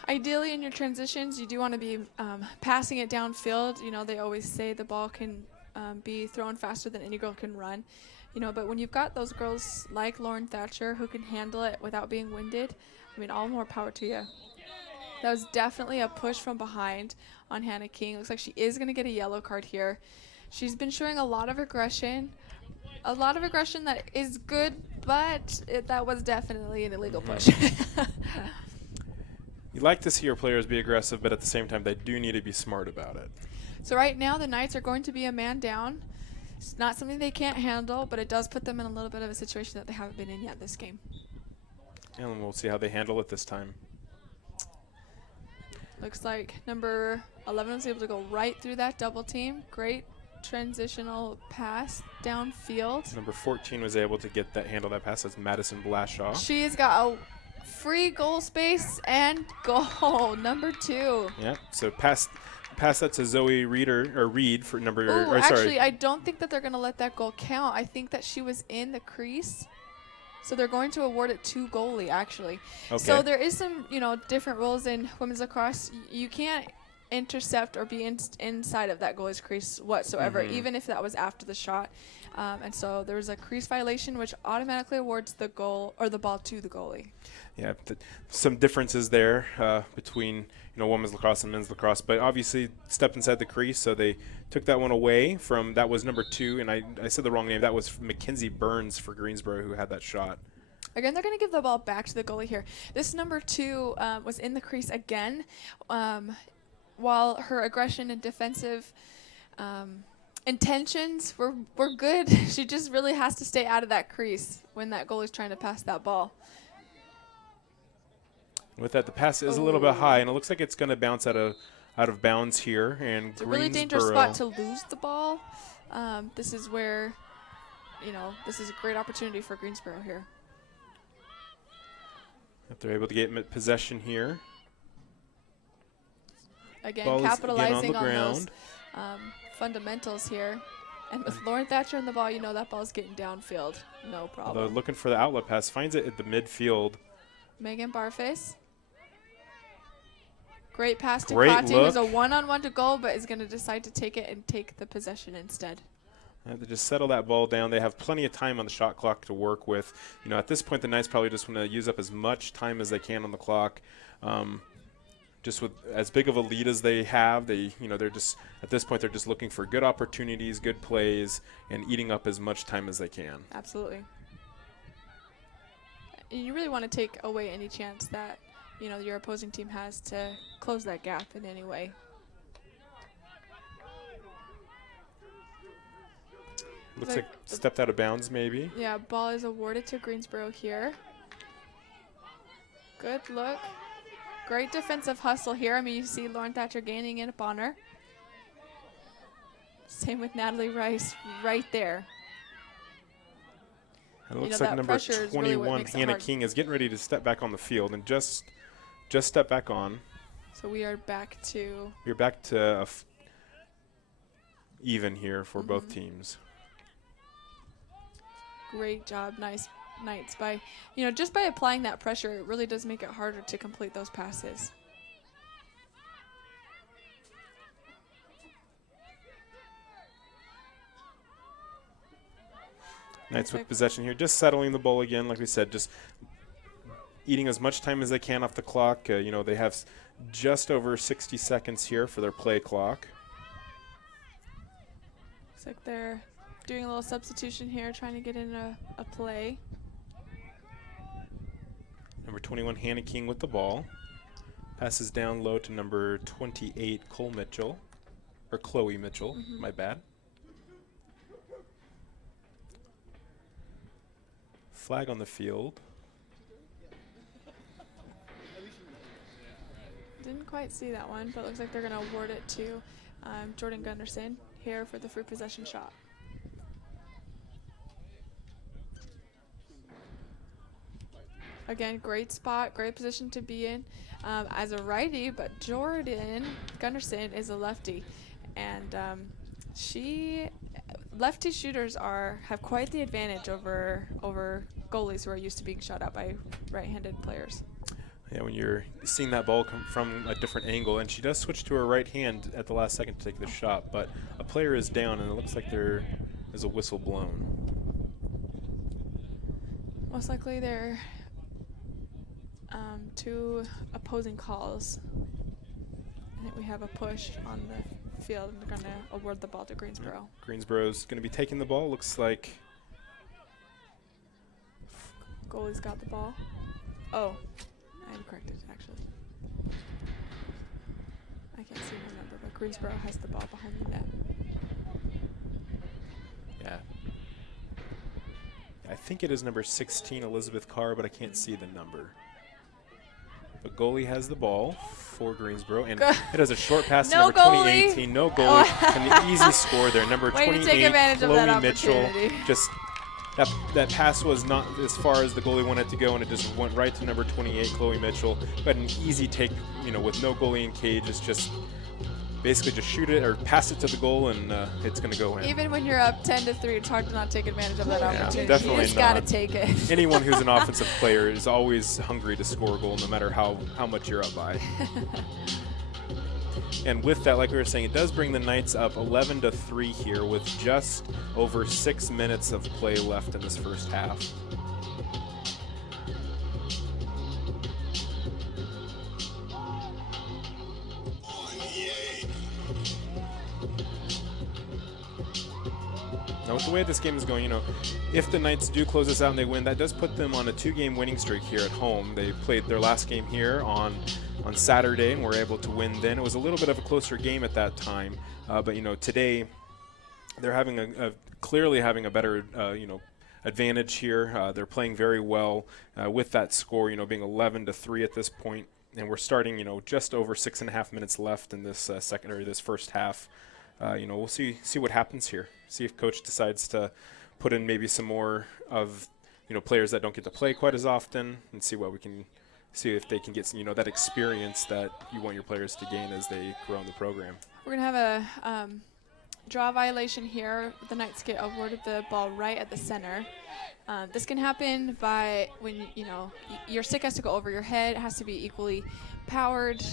Ideally, in your transitions, you do want to be passing it downfield. You know, they always say the ball can be thrown faster than any girl can run. You know, but when you've got those girls like Lauren Thatcher who can handle it without being winded, I mean, all more power to you. That was definitely a push from behind on Hannah King. Looks like she is going to get a yellow card here. She's been showing a lot of aggression. A lot of aggression that is good, but that was definitely an illegal push. You like to see your players be aggressive, but at the same time, they do need to be smart about it. So right now, the Knights are going to be a man down. It's not something they can't handle, but it does put them in a little bit of a situation that they haven't been in yet this game. And we'll see how they handle it this time. Looks like number 11 was able to go right through that double team. Great transitional pass downfield. Number 14 was able to get that handle that pass. That's Madison Blashaw. She's got a free goal space and goal. Number 2. Yeah. So pass that to Zoe Reed for number. Ooh, actually, I don't think that they're going to let that goal count. I think that she was in the crease. So they're going to award it to goalie, actually. Okay. So there is some, different rules in women's lacrosse. You can't intercept or be inside of that goalie's crease whatsoever, even if that was after the shot. And so there was a crease violation, which automatically awards the goal or the ball to the goalie. Yeah, some differences there between women's lacrosse and men's lacrosse, but obviously stepped inside the crease, so they took that one away from, that was number 2, and I said the wrong name. That was Mackenzie Burns for Greensboro who had that shot. Again, they're going to give the ball back to the goalie here. This number 2 was in the crease again, while her aggression and defensive intentions were good. She just really has to stay out of that crease when that goalie's trying to pass that ball. With that, the pass is a little bit high, and it looks like it's going to bounce out of bounds here. And it's a really dangerous spot to lose the ball. This is where, this is a great opportunity for Greensboro here. If they're able to get possession here. Again, capitalizing on those fundamentals here. And with Lauren Thatcher in the ball, that ball's getting downfield. No problem. Although looking for the outlet pass, finds it at the midfield. Megan Barface. Great pass to Kati. It was a one-on-one to goal, but is going to decide to take it and take the possession instead. They just settle that ball down. They have plenty of time on the shot clock to work with. At this point, the Knights probably just want to use up as much time as they can on the clock. Just with as big of a lead as they have, they're just at this point they're just looking for good opportunities, good plays, and eating up as much time as they can. Absolutely. You really want to take away any chance that your opposing team has to close that gap in any way. Looks like stepped out of bounds, maybe. Yeah, ball is awarded to Greensboro here. Good look. Great defensive hustle here. I mean, you see Lauren Thatcher gaining it upon her. Same with Natalie Rice right there. It looks like number 21, really Hannah King, is getting ready to step back on the field and just step back on. So we are back to... We're back to even here for both teams. Great job, nice Knights. By just by applying that pressure, it really does make it harder to complete those passes. Knights with possession here, just settling the ball again, like we said, just eating as much time as they can off the clock. They have just over 60 seconds here for their play clock. Looks like they're doing a little substitution here, trying to get in a play. Number 21, Hannah King with the ball. Passes down low to number 28, Chloe Mitchell, my bad. Flag on the field. Didn't quite see that one, but looks like they're going to award it to Jordan Gunderson here for the free possession shot. Again, great spot, great position to be in as a righty, but Jordan Gunderson is a lefty, and lefty shooters have quite the advantage over goalies who are used to being shot at by right-handed players. Yeah, when you're seeing that ball come from a different angle, and she does switch to her right hand at the last second to take the shot, but a player is down, and it looks like there is a whistle blown. Most likely they're two opposing calls. I think we have a push on the field, and they're going to award the ball to Greensboro. Greensboro's going to be taking the ball. Looks like Goalie's got the ball. Oh, I am corrected, actually. I can't see her number, but Greensboro has the ball behind the net. Yeah. I think it is number 16, Elizabeth Carr, but I can't see the number. But goalie has the ball for Greensboro, and it has a short pass to No number goalie. 2018. No goalie, and an easy score there. Number Way to 28, take advantage of that Chloe Mitchell. opportunity. Just that pass was not as far as the goalie wanted to go, and it just went right to number 28, Chloe Mitchell. But an easy take, with no goalie in cage. It's just basically just shoot it or pass it to the goal, and it's going to go in. Even when you're up 10-3, it's hard to not take advantage of that opportunity. definitely You just got to not. take it. Anyone who's an offensive player is always hungry to score a goal, no matter how much you're up by. And with that, like we were saying, it does bring the Knights up 11-3 here with just over 6 minutes of play left in this first half. Now, with the way this game is going, if the Knights do close this out and they win, that does put them on a 2-game winning streak here at home. They played their last game here on Saturday and were able to win then. It was a little bit of a closer game at that time, but today they're having clearly having a better advantage here. They're playing very well with that score, being 11-3 at this point, and we're starting just over 6.5 minutes left in this this first half. We'll see what happens here. See if coach decides to put in maybe some more of players that don't get to play quite as often, and see if they can get some, that experience that you want your players to gain as they grow in the program. We're going to have a draw violation here. The Knights get awarded the ball right at the center. This can happen by when, your stick has to go over your head. It has to be equally powered.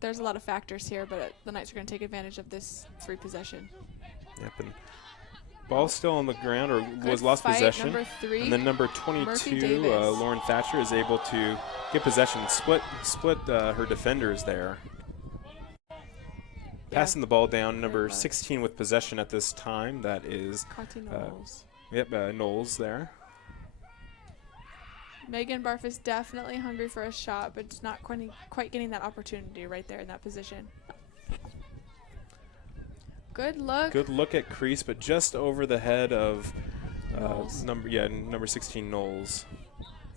There's a lot of factors here, but the Knights are going to take advantage of this free possession. Yep, and ball's still on the ground, or Good was lost fight, possession. number 3. And then number Murphy 22, Davis. Lauren Thatcher, is able to get possession, split her defenders there. Passing the ball down, number 16 with possession at this time. That is Knowles. Knowles there. Megan Barf is definitely hungry for a shot, but just not quite getting that opportunity right there in that position. Good look. Good look at crease, but just over the head of Knowles. number 16 Knowles.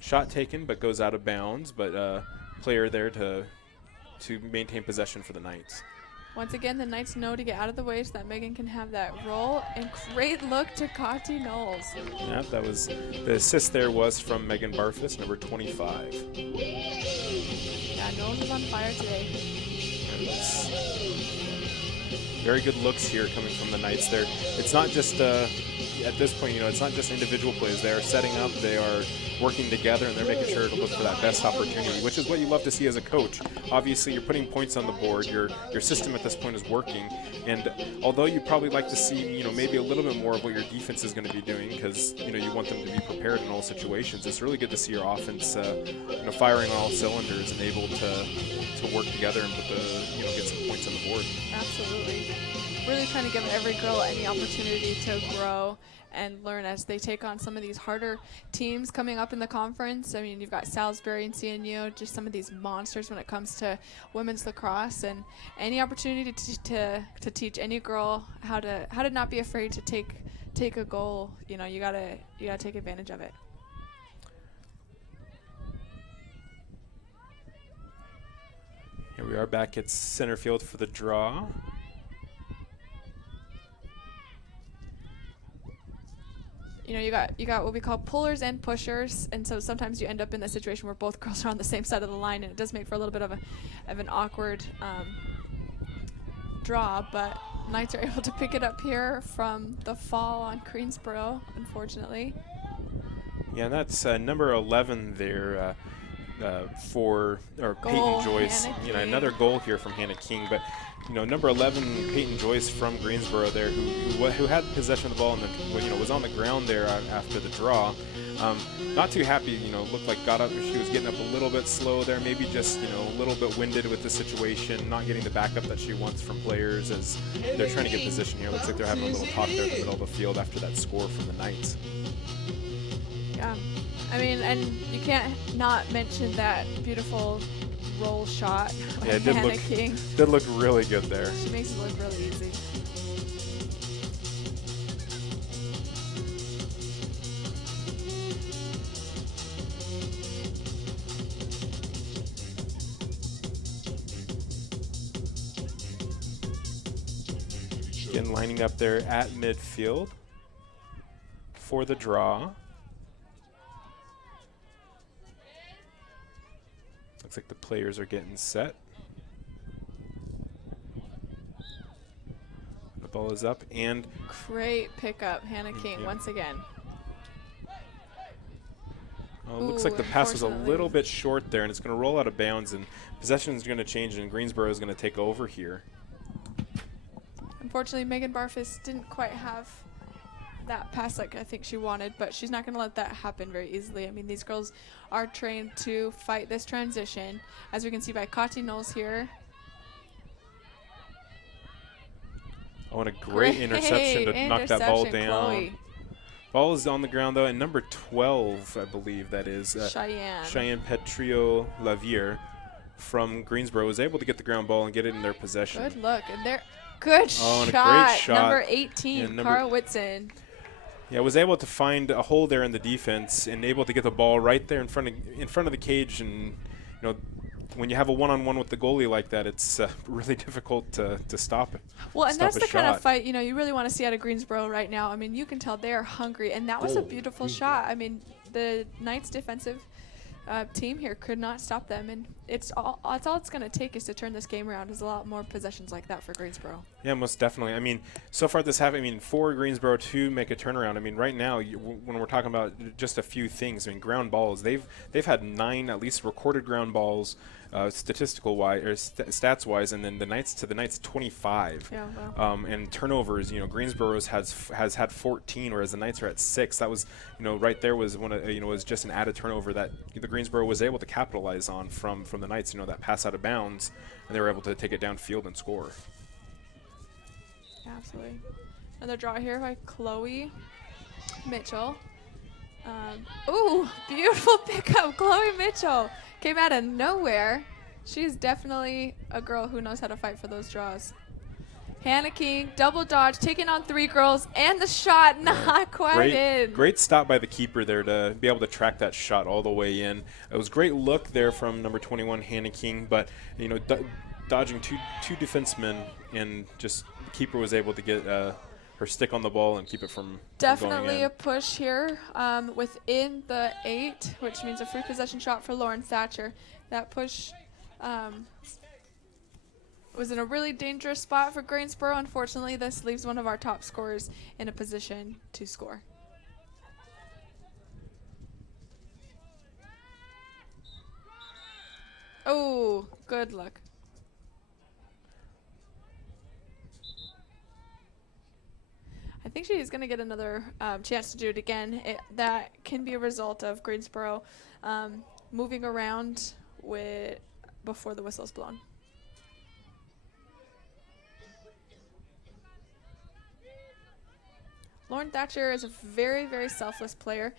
Shot taken, but goes out of bounds. But player there to maintain possession for the Knights. Once again, the Knights know to get out of the way so that Megan can have that roll. And great look to Kati Knowles. Yep, that was the assist there was from Megan Barfus, number 25. Yeah, Knowles is on fire today. Very good looks here coming from the Knights there. It's not just, at this point, it's not just individual plays. They are setting up, they are working together, and they're making sure to look for that best opportunity, which is what you love to see as a coach. Obviously, you're putting points on the board. Your system at this point is working. And although you probably like to see, maybe a little bit more of what your defense is going to be doing because, you want them to be prepared in all situations, it's really good to see your offense, firing on all cylinders and able to work together and get some points on the board. Absolutely. really trying to give every girl any opportunity to grow and learn as they take on some of these harder teams coming up in the conference. I mean, you've got Salisbury and CNU, just some of these monsters when it comes to women's lacrosse, and any opportunity to teach any girl how to not be afraid to take a goal. You know, you gotta take advantage of it. Here we are back at center field for the draw. You know, you got what we call pullers and pushers, and so sometimes you end up in the situation where both girls are on the same side of the line, and it does make for a little bit of an awkward draw. But Knights are able to pick it up here from the fall on Greensboro, unfortunately. Yeah, that's number 11 there for Peyton Joyce. Hannah You know, King. another goal here from Hannah King, but you know, number 11 Peyton Joyce from Greensboro there, who had possession of the ball and was on the ground there after the draw. Not too happy. You know, looked like she was getting up a little bit slow there, maybe just a little bit winded with the situation, not getting the backup that she wants from players as they're trying to get position here. Looks like they're having a little talk there in the middle of the field after that score from the Knights. Yeah, I mean, and you can't not mention that beautiful roll shot by Yeah, it Hannah King. did look really good there. She makes it look really easy. Again, lining up there at midfield for the draw. Looks like the players are getting set. The ball is up and Great pickup, Hannah King, Yeah. once again. looks Ooh, like the pass was a unfortunately. little bit short there, and it's going to roll out of bounds, and possession is going to change, and Greensboro is going to take over here. Unfortunately, Megan Barfus didn't quite have that pass like I think she wanted, but she's not going to let that happen very easily. I mean, these girls are trained to fight this transition, as we can see by Kati Knowles here. Oh, and a great interception to knock that ball interception, down. Chloe. Ball is on the ground, though, and number 12, I believe that is, Cheyenne Petrio Lavier from Greensboro was able to get the ground ball and get it in their possession. Good look, and there, good Oh, and a shot. great shot. Number 18, Yeah, number- Cara Whitson. Yeah, was able to find a hole there in the defense and able to get the ball right there in front of the cage. And when you have a one-on-one with the goalie like that, it's really difficult to stop it. Well, and stop that's a the kind of shot. fight you really want to see out of Greensboro right now. I mean, you can tell they are hungry, and that was a beautiful shot. I mean, the Knights' defensive team here could not stop them, and it's all it's going to take is to turn this game around. Is a lot more possessions like that for Greensboro. Yeah, most definitely. I mean, so far this half, for Greensboro to make a turnaround, I mean, right now, when we're talking about just a few things, I mean, ground balls, they've had 9 at least recorded ground balls, statistical wise or stats wise, and then the Knights 25. Yeah, wow. And turnovers, Greensboro's has had 14, whereas the Knights are at 6. That was, right there was one of, was just an added turnover that the Greensboro was able to capitalize on from the Knights. That pass out of bounds, and they were able to take it downfield and score. Absolutely. Another draw here by Chloe Mitchell. Ooh, beautiful pickup, Chloe Mitchell. Came out of nowhere. She's definitely a girl who knows how to fight for those draws. Hannah King, double dodge, taking on 3 girls, and the shot not quite in. Great stop by the keeper there to be able to track that shot all the way in. It was great look there from number 21, Hannah King, but dodging two defensemen, and just the keeper was able to get her stick on the ball and keep it from going Definitely in. a push here within the 8, which means a free possession shot for Lauren Thatcher. That push was in a really dangerous spot for Greensboro. Unfortunately, this leaves one of our top scorers in a position to score. Oh, good luck. I think she's going to get another chance to do it again. That can be a result of Greensboro moving around before the whistle's blown. Lauren Thatcher is a very, very selfless player.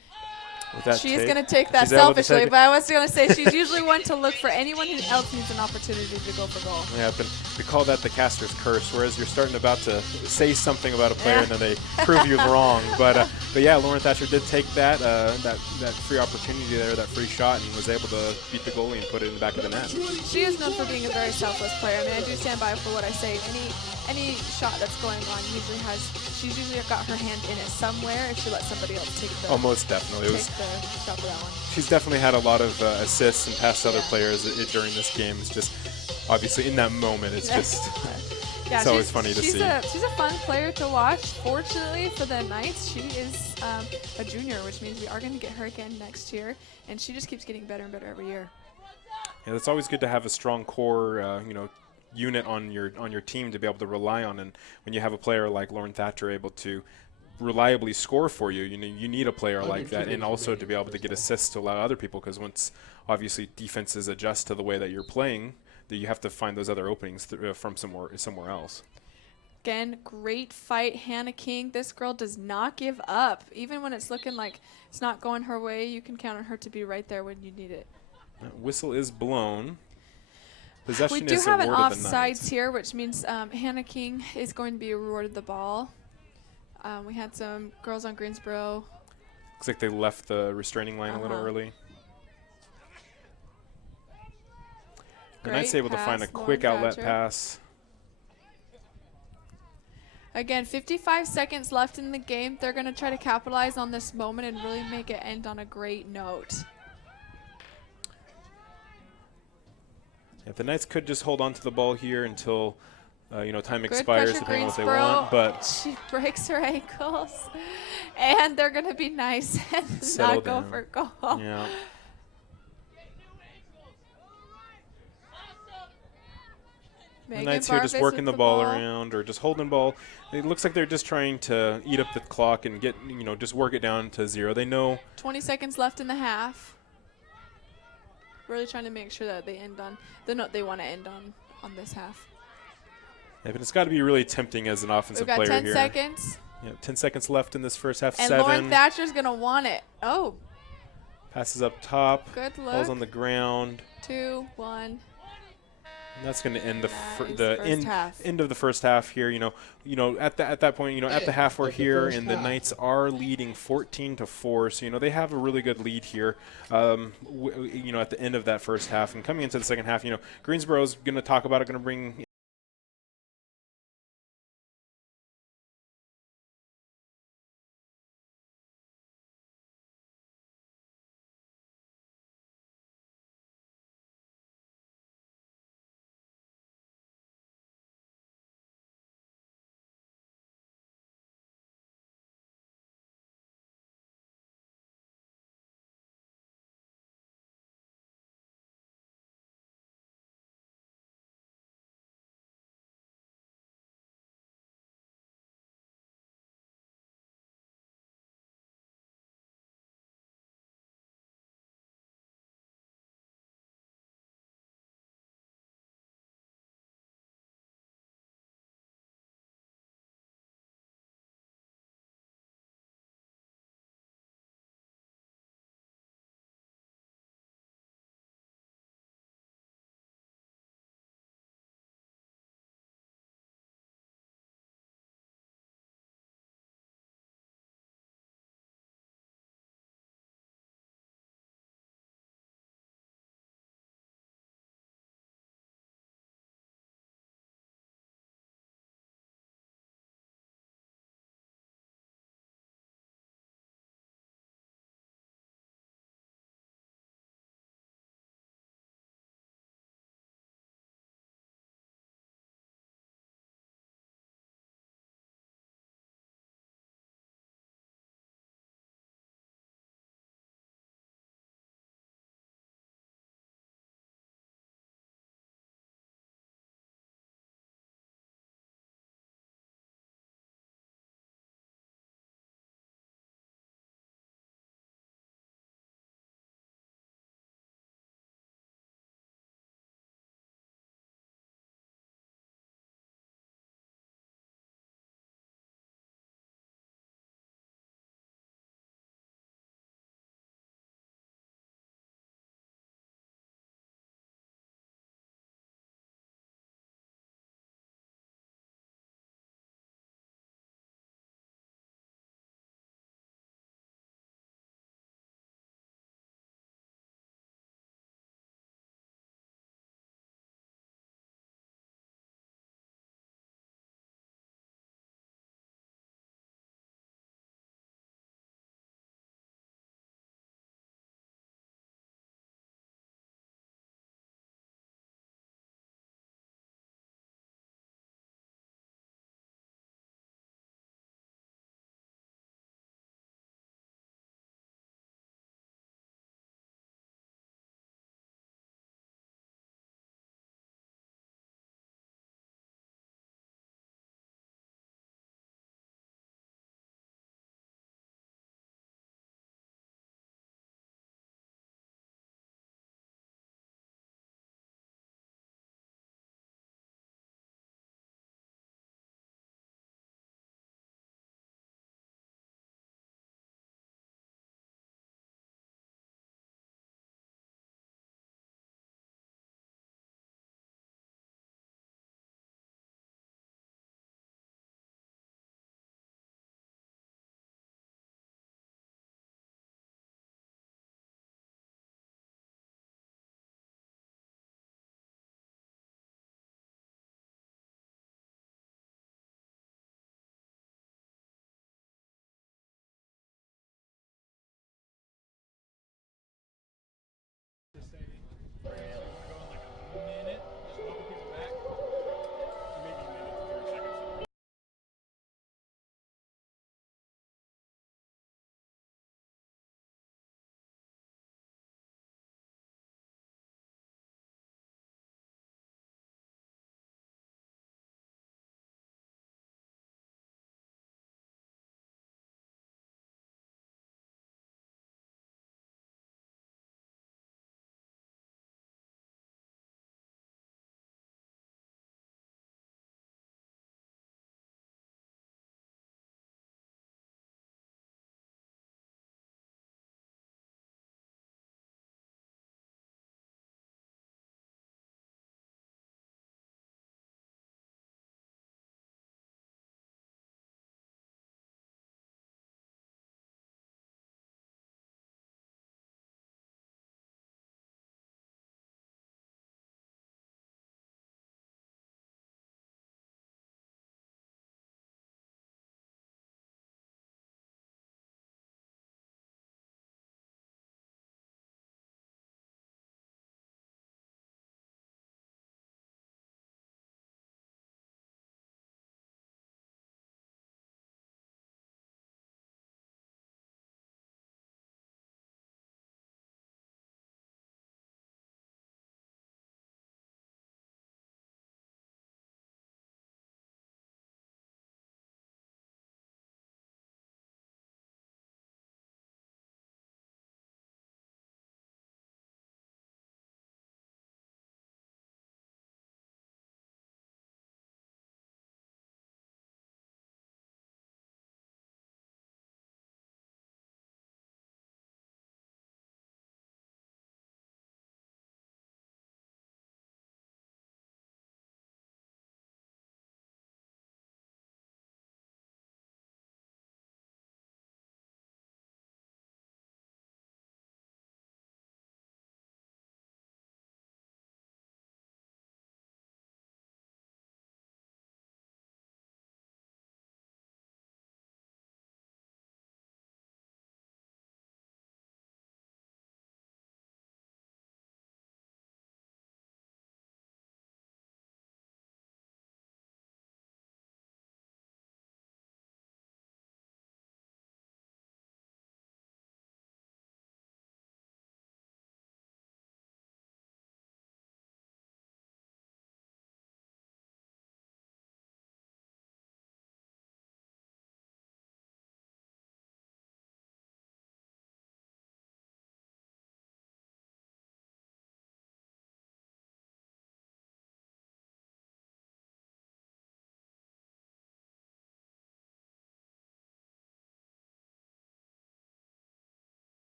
With that She's take, going to take that she's able to selfishly, take it. but I was going to say she's usually one to look for anyone who else needs an opportunity to go for goal. Yeah, but we call that the caster's curse, whereas you're starting about to say something about a player and then they prove you wrong. But yeah, Lauren Thatcher did take that free opportunity there, that free shot, and was able to beat the goalie and put it in the back of the net. She is known for being a very selfless player. I mean, I do stand by for what I say. Any shot that's going on she's usually got her hand in it somewhere if she lets somebody else take the, most definitely. take the shot for that one. She's definitely had a lot of assists and passed other players during this game. It's just, obviously, in that moment, it's just, Yeah, it's always funny to see. She's a fun player to watch. Fortunately for the Knights, she is a junior, which means we are going to get her again next year, and she just keeps getting better and better every year. Yeah, it's always good to have a strong core, unit on your team to be able to rely on, and when you have a player like Lauren Thatcher able to reliably score for you, you need a player like that, and also to be able to get assists to allow other people, because once obviously defenses adjust to the way that you're playing, that you have to find those other openings from somewhere else. Again, great fight, Hannah King. This girl does not give up. Even when it's looking like it's not going her way, you can count on her to be right there when you need it. Whistle is blown. Possession We do is have an awarded the offsides Knights. here, which means Hannah King is going to be rewarded the ball. We had some girls on Greensboro. Looks like they left the restraining line a little early. The Knights able to find a quick outlet pass. Again, 55 seconds left in the game. They're going to try to capitalize on this moment and really make it end on a great note. Yeah, the Knights could just hold on to the ball here until time Good expires, pressure, depending on what they Greensboro. want. But She breaks her ankles, and they're going to be nice and settle not go down. for goal. Yeah. The Knights here just working the ball around or just holding the ball. It looks like they're just trying to eat up the clock and get, just work it down to 0. They know 20 seconds left in the half. Really trying to make sure that they end on the note they want to end on this half. Yeah, but it's got to be really tempting as an offensive player here. We've got 10 seconds. Yeah, 10 seconds left in this first half. And 7. Lauren Thatcher's going to want it. Oh. Passes up top. Good look. Ball's on the ground. 2, 1. And that's going to end end of the first half here. At that point, at the half we're here, and the Knights are leading 14-4. So they have a really good lead here. At the end of that first half, and coming into the second half, Greensboro's going to talk about it, going to bring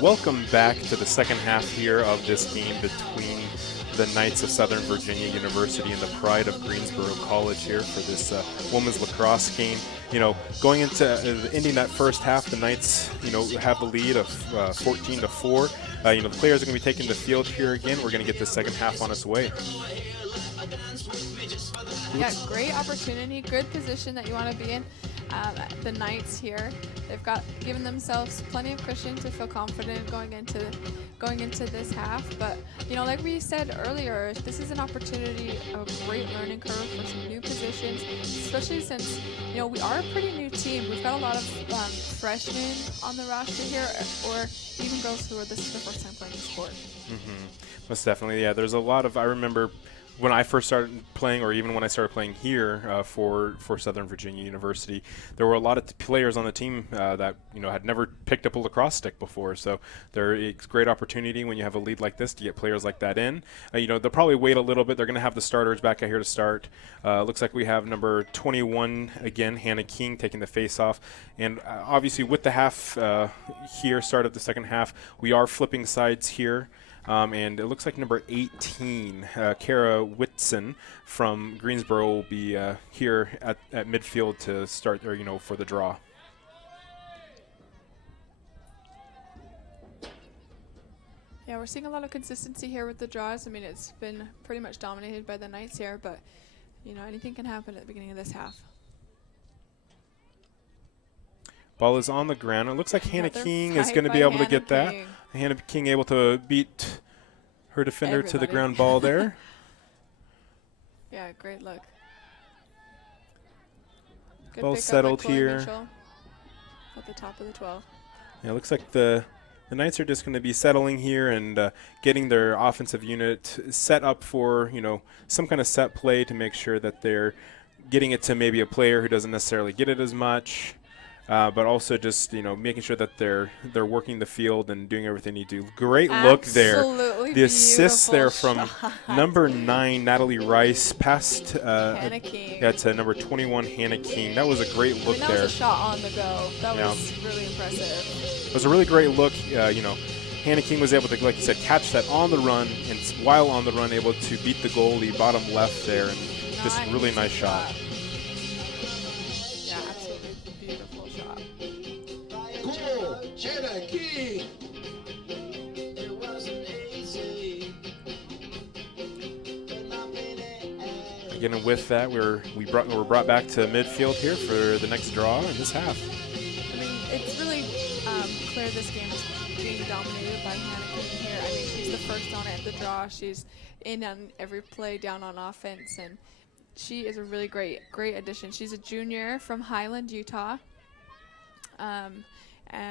Welcome back to the second half here of this game between the Knights of Southern Virginia University and the Pride of Greensboro College here for this women's lacrosse game. You know, going into ending that first half, the Knights, you know, have the lead of 14-4. You know, the players are going to be taking the field here again. We're going to get the second half on its way. Yeah, great opportunity, good position that you want to be in. The Knights here, they've given themselves plenty of cushion to feel confident going into this half. But you know, like we said earlier, this is an opportunity, a great learning curve for some new positions, especially since you know we are a pretty new team. We've got a lot of freshmen on the roster here, or even girls who this is their first time playing the sport. Most definitely, yeah. There's a lot of, I remember when I first started playing, or even when I started playing here for Southern Virginia University, there were a lot of players on the team that had never picked up a lacrosse stick before. So it's a great opportunity when you have a lead like this to get players like that in. They'll probably wait a little bit. They're going to have the starters back out here to start. Looks like we have number 21 again, Hannah King, taking the face-off. And obviously with the half here, start of the second half, we are flipping sides here. And it looks like number 18, Kara Whitson from Greensboro, will be here at midfield to start, for the draw. Yeah, we're seeing a lot of consistency here with the draws. I mean, it's been pretty much dominated by the Knights here, but anything can happen at the beginning of this half. Ball is on the ground. It looks like Hannah King is going to be able to get that. Hannah King able to beat her defender to the ground ball there. Yeah, great look. Good ball settled here. At the top of the 12. Yeah, it looks like the Knights are just going to be settling here and getting their offensive unit set up for, some kind of set play to make sure that they're getting it to maybe a player who doesn't necessarily get it as much. But also just, making sure that they're working the field and doing everything you do. Great look there. The assist there from number 9, Natalie Rice, past Hannah King. Yeah, to number 21, Hannah King. That was a great look there. That was a shot on the go. That was really impressive. It was a really great look. Hannah King was able to, like you said, catch that on the run, and while on the run, able to beat the goalie bottom left there, and just really nice shot. Again, with that, we're brought back to midfield here for the next draw in this half. I mean, it's really clear this game is being dominated by Hannah King here. I mean, she's the first on it at the draw. She's in on every play down on offense, and she is a really great addition. She's a junior from Highland, Utah,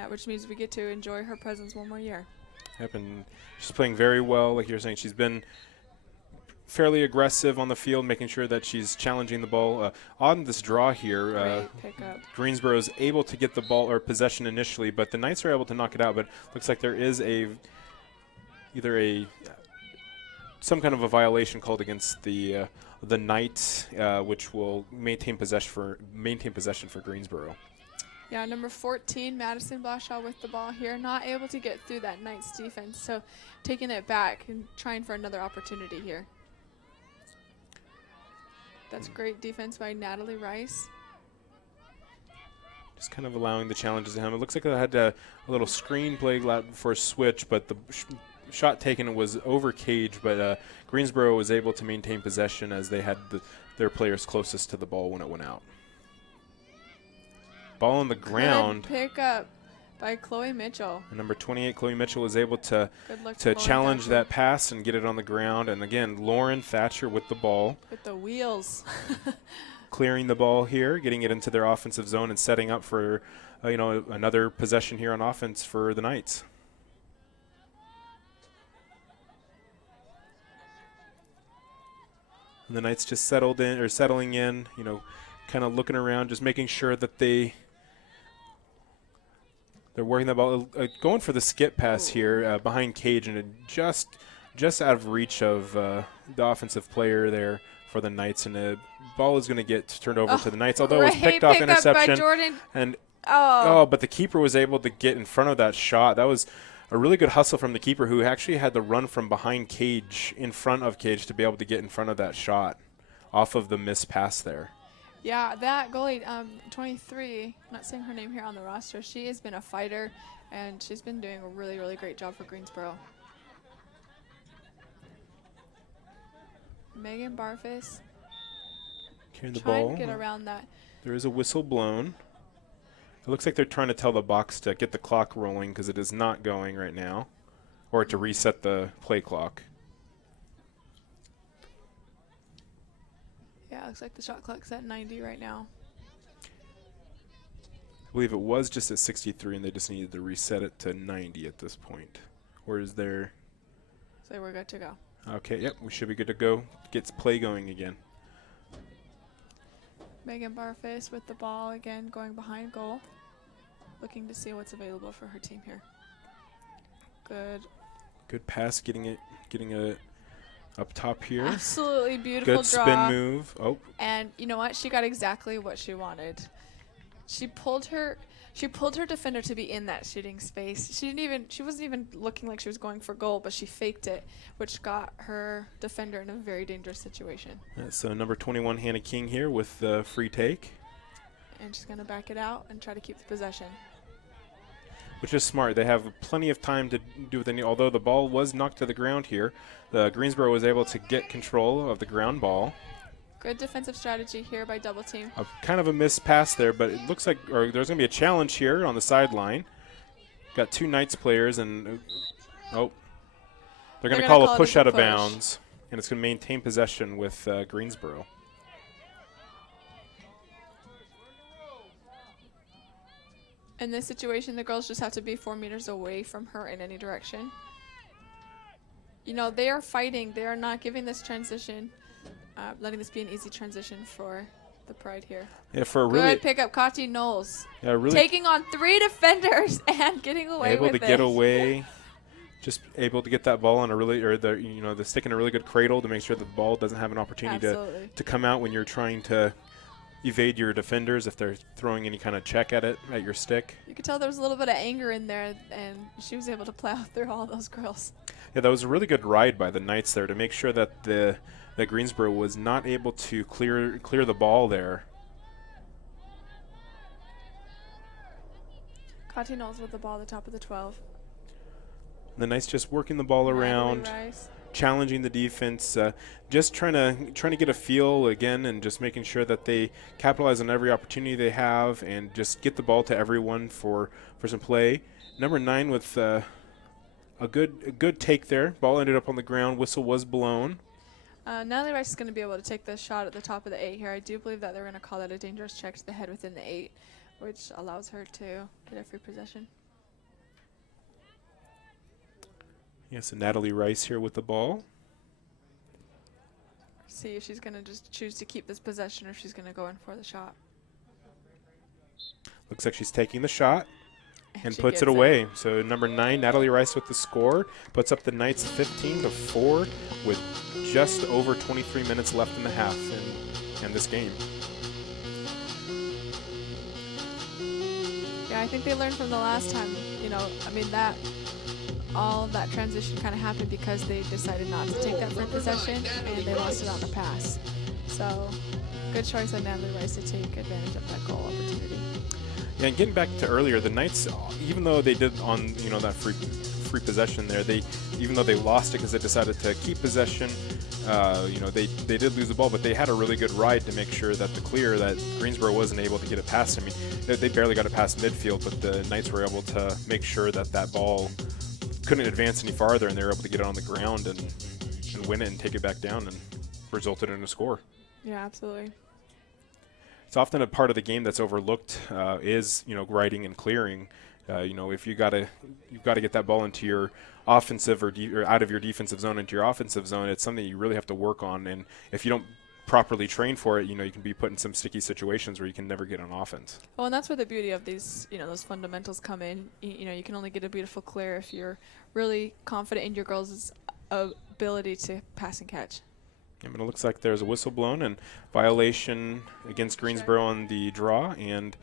which means we get to enjoy her presence one more year. Yep, and she's playing very well. Like you're saying, she's been fairly aggressive on the field, making sure that she's challenging the ball. On this draw here, Greensboro is able to get the ball or possession initially, but the Knights are able to knock it out. But looks like there is some kind of a violation called against the Knights, which will maintain possession for Greensboro. Yeah, number 14, Madison Blashaw with the ball here, not able to get through that Knights defense, so taking it back and trying for another opportunity here. That's great defense by Natalie Rice. Just kind of allowing the challenges to him. It looks like they had a little screen play for a switch, but shot taken was over cage, but Greensboro was able to maintain possession as they had their players closest to the ball when it went out. Ball on the ground. Good pick up by Chloe Mitchell. And number 28, Chloe Mitchell, was able to Lauren challenge Thatcher. that pass and get it on the ground. And again, Lauren Thatcher with the ball. With the wheels. Clearing the ball here, getting it into their offensive zone and setting up for another possession here on offense for the Knights. And the Knights just settling in, kind of looking around, just making sure that they're working the ball, going for the skip pass here behind cage, and just out of reach of the offensive player there for the Knights, and the ball is going to get turned over to the Knights, although it was picked off interception. By Jordan. And but the keeper was able to get in front of that shot. That was a really good hustle from the keeper, who actually had to run from behind cage in front of cage to be able to get in front of that shot off of the missed pass there. Yeah, that goalie, 23, I'm not saying her name here on the roster, she has been a fighter, and she's been doing a really, really great job for Greensboro. Megan Barfus Carrying the trying ball. to get around that. There is a whistle blown. It looks like they're trying to tell the box to get the clock rolling because it is not going right now, or to reset the play clock. Yeah, it looks like the shot clock's at 90 right now. I believe it was just at 63, and they just needed to reset it to 90 at this point. Or is there? So we're good to go. Okay, yep, we should be good to go. Gets play going again. Megan Barfus with the ball again, going behind goal, looking to see what's available for her team here. Good pass, getting it up top here. Absolutely beautiful Good draw. spin move. Oh, And you know what? She got exactly what she wanted. She pulled her defender to be in that shooting space. She wasn't even looking like she was going for goal, but she faked it, which got her defender in a very dangerous situation. so number 21, Hannah King here with the free take. And she's going to back it out and try to keep the possession. Which is smart. They have plenty of time to do what they need. Although the ball was knocked to the ground here, the Greensboro was able to get control of the ground ball. Good defensive strategy here by double team. Kind of a missed pass there, but it looks like there's going to be a challenge here on the sideline. Got two Knights players, and they're going to call a push out of bounds, and it's going to maintain possession with Greensboro. In this situation, the girls just have to be 4 meters away from her in any direction. They are fighting. They are not giving this transition, letting this be an easy transition for the Pride here. Yeah, for a really good pickup, Kati Knowles. Yeah, really taking on 3 defenders and getting away with it. Able to get away. Just able to get that ball on the stick in a really good cradle to make sure that the ball doesn't have an opportunity to come out when you're trying to evade your defenders if they're throwing any kind of check at your stick. You could tell there was a little bit of anger in there, and she was able to plow through all those girls. Yeah, that was a really good ride by the Knights there to make sure that that Greensboro was not able to clear the ball there. Kati Knowles with the ball at the top of the 12. The Knights just working the ball around, challenging the defense, just trying to get a feel again, and just making sure that they capitalize on every opportunity they have and just get the ball to everyone for some play. Number 9 with a good take there. Ball ended up on the ground. Whistle was blown. Natalie Rice is going to be able to take this shot at the top of the 8 here. I do believe that they're going to call that a dangerous check to the head within the 8, which allows her to get a free possession. Yeah, so Natalie Rice here with the ball. See if she's going to just choose to keep this possession or if she's going to go in for the shot. Looks like she's taking the shot and puts it gets away. So number 9, Natalie Rice with the score, puts up the Knights 15-4 with just over 23 minutes left in the half in this game. Yeah, I think they learned from the last time. All of that transition kind of happened because they decided not to take that free possession and they lost it on the pass. So, good choice on Natalie Rice to take advantage of that goal opportunity. Yeah, and getting back to earlier, the Knights, even though they did on that free possession there. Even though they lost it because they decided to keep possession, they did lose the ball, but they had a really good ride to make sure that that Greensboro wasn't able to get it past. I mean, they barely got it past midfield, but the Knights were able to make sure that ball couldn't advance any farther, and they were able to get it on the ground and win it and take it back down, and resulted in a score. Yeah, absolutely. It's often a part of the game that's overlooked is riding and clearing. If you've got to get that ball into your offensive or out of your defensive zone into your offensive zone, it's something you really have to work on. And if you don't properly train for it, you can be put in some sticky situations where you can never get on offense. Well, and that's where the beauty of these, those fundamentals come in. You can only get a beautiful clear if you're really confident in your girls' ability to pass and catch. I mean, it looks like there's a whistle blown and violation against Greensboro on the draw, and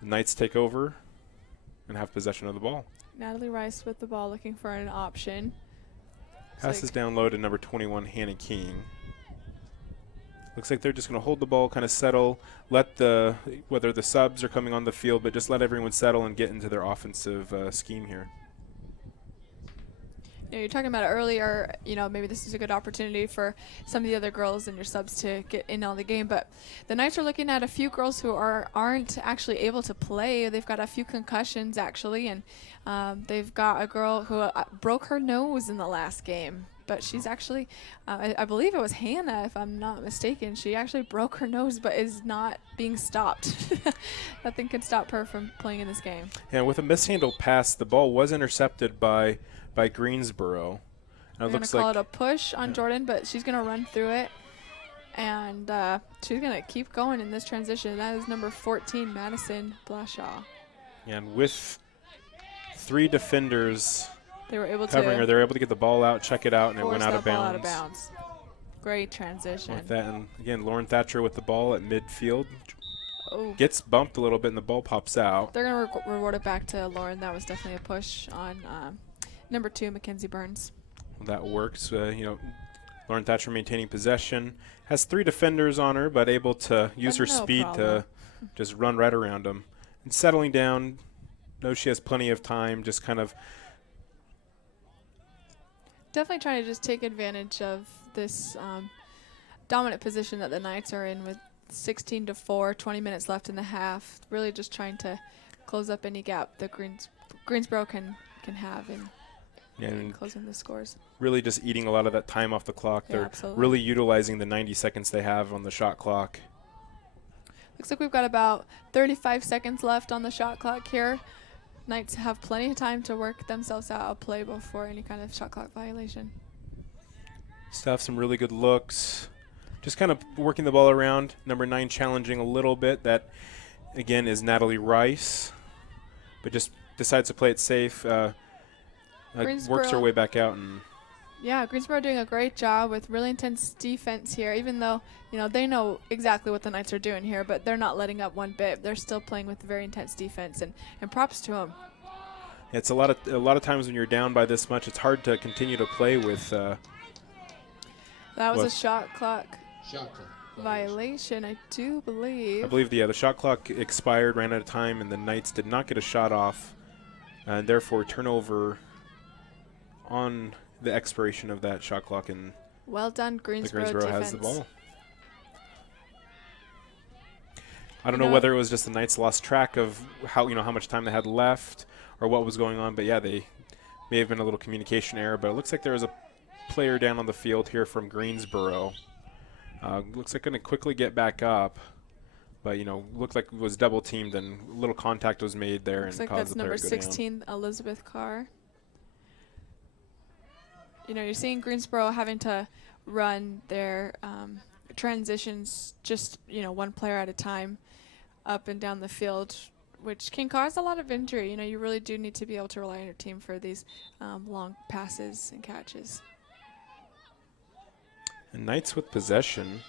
the Knights take over and have possession of the ball. Natalie Rice with the ball, looking for an option. Passes down low to number 21, Hannah King. Looks like they're just going to hold the ball, kind of settle, whether the subs are coming on the field, but just let everyone settle and get into their offensive scheme here. You're talking about it earlier, maybe this is a good opportunity for some of the other girls and your subs to get in on the game. But the Knights are looking at a few girls who aren't actually able to play. They've got a few concussions, actually, and they've got a girl who broke her nose in the last game. But she's actually, I believe it was Hannah, if I'm not mistaken. She actually broke her nose but is not being stopped. Nothing can stop her from playing in this game. And with a mishandled pass, the ball was intercepted by Greensboro. They're going to call it a push on Jordan, but she's going to run through it. And she's going to keep going in this transition. That is number 14, Madison Blashaw. And with 3 defenders they were able covering her, they were able to get the ball out, check it out, and it went out of bounds. Great transition. With that, and again, Lauren Thatcher with the ball at midfield. Oh. Gets bumped a little bit, and the ball pops out. They're going to reward it back to Lauren. That was definitely a push on number 2, Mackenzie Burns. Well, that works. Lauren Thatcher maintaining possession. Has 3 defenders on her, but able to use her speed to just run right around them. And settling down, knows she has plenty of time, just kind of definitely trying to just take advantage of this dominant position that the Knights are in with 16-4, 20 minutes left in the half. Really just trying to close up any gap that Greensboro can have in closing the scores. Really just eating a lot of that time off the clock. Yeah, they're absolutely. really utilizing the 90 seconds they have on the shot clock. Looks like we've got about 35 seconds left on the shot clock here. Knights have plenty of time to work themselves out a play before any kind of shot clock violation. Still have some really good looks. Just kind of working the ball around. Number 9 challenging a little bit. That, again, is Natalie Rice. But just decides to play it safe. Works her way back out. Yeah, Greensboro doing a great job with really intense defense here, even though, they know exactly what the Knights are doing here, but they're not letting up one bit. They're still playing with very intense defense, and props to them. It's a lot of times when you're down by this much, it's hard to continue to play with. That was a shot clock violation, I do believe. I believe, the shot clock expired, ran out of time, and the Knights did not get a shot off, and therefore turnover on the expiration of that shot clock, and well done, Greensboro defense. has the ball. I don't know whether it was just the Knights lost track of how much time they had left or what was going on, but yeah, they may have been a little communication error. But it looks like there was a player down on the field here from Greensboro. Looks like going to quickly get back up, but looked like it was double teamed and a little contact was made there. Looks and like caused that's the player number to go 16, down. Elizabeth Carr. You're seeing Greensboro having to run their transitions just, one player at a time up and down the field, which can cause a lot of injury. You really do need to be able to rely on your team for these long passes and catches. And Knights with possession.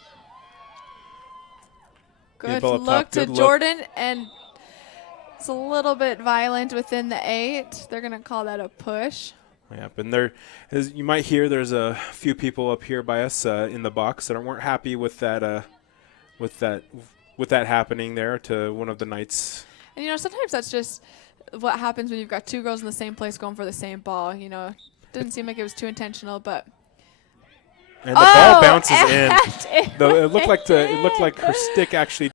Good look to Jordan, and it's a little bit violent within the 8. They're going to call that a push. Yeah, and as you might hear, there's a few people up here by us in the box that weren't happy with that happening there to one of the Knights. And sometimes that's just what happens when you've got two girls in the same place going for the same ball. You know, didn't seem like it was too intentional, but. And the ball bounces in. It It looked like her stick actually.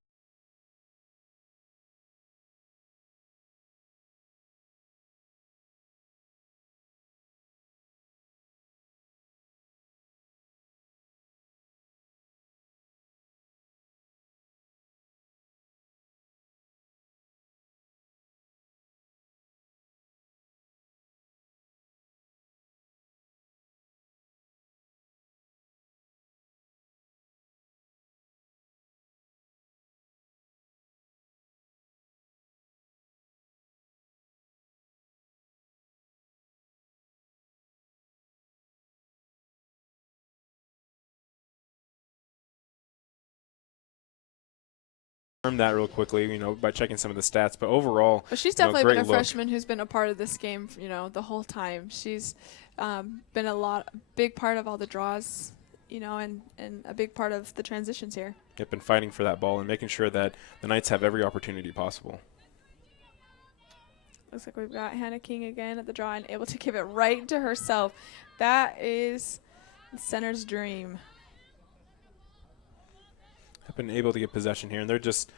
That real quickly, you know, by checking some of the stats, but overall, But she's definitely been a freshman who's been a part of this game, you know, the whole time. She's been big part of all the draws, you know, and a big part of the transitions here. Yep, been fighting for that ball and making sure that the Knights have every opportunity possible. Looks like we've got Hannah King again at the draw and able to give it right to herself. That is the center's dream. Have been able to get possession here, and they're just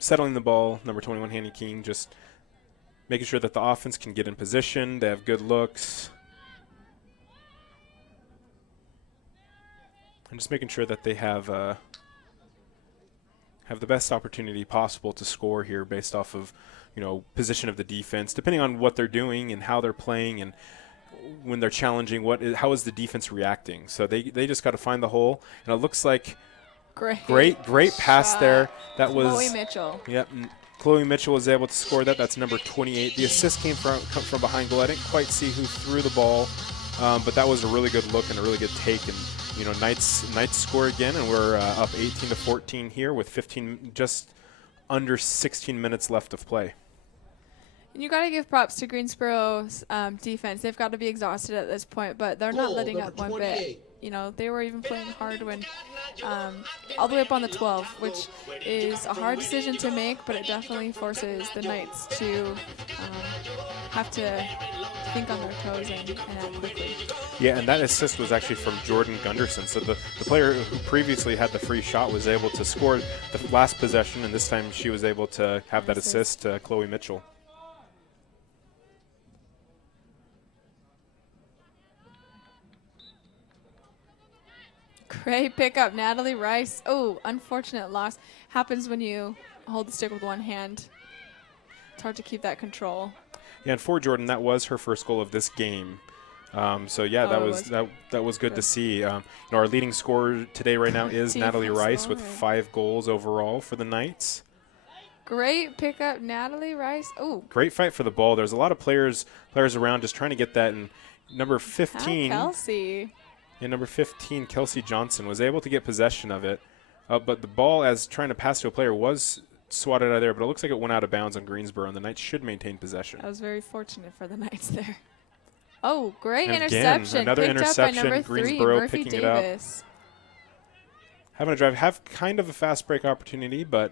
settling the ball. Number 21, Hannah King, just making sure that the offense can get in position. They have good looks. And just making sure that they have the best opportunity possible to score here based off of, you know, position of the defense, depending on what they're doing and how they're playing and when they're challenging, how is the defense reacting. So they just got to find the hole, and it looks like great pass there. That was Chloe Mitchell. Yep, Chloe Mitchell was able to score that. That's number 28. The assist came from behind goal. I didn't quite see who threw the ball, but that was a really good look and a really good take. And you know, Knights score again, and we're up 18-14 here with just under 16 minutes left of play. And you got to give props to Greensboro's defense. They've got to be exhausted at this point, but they're not letting up one bit. You know, they were even playing hard when all the way up on the 12, which is a hard decision to make, but it definitely forces the Knights to have to think on their toes and act quickly. Yeah, and that assist was actually from Jordan Gunderson. So the player who previously had the free shot was able to score the last possession, and this time she was able to have that assist to Chloe Mitchell. Great pickup, Natalie Rice. Oh, unfortunate loss. Happens when you hold the stick with one hand. It's hard to keep that control. Yeah, and for Jordan, that was her first goal of this game. So yeah, that was good to see. You know, our leading scorer today right now is Natalie Rice with 5 goals overall for the Knights. Great pickup, Natalie Rice. Oh, great fight for the ball. There's a lot of players around just trying to get that. And number 15, Kelsey. Yeah, number 15, Kelsey Johnson, was able to get possession of it. But the ball, as trying to pass to a player, was swatted out of there. But it looks like it went out of bounds on Greensboro, and the Knights should maintain possession. That was very fortunate for the Knights there. Oh, great and interception. Again, another picked interception. Up by number Greensboro 3, Murphy picking Davis. it up. Having a drive, have kind of a fast break opportunity, but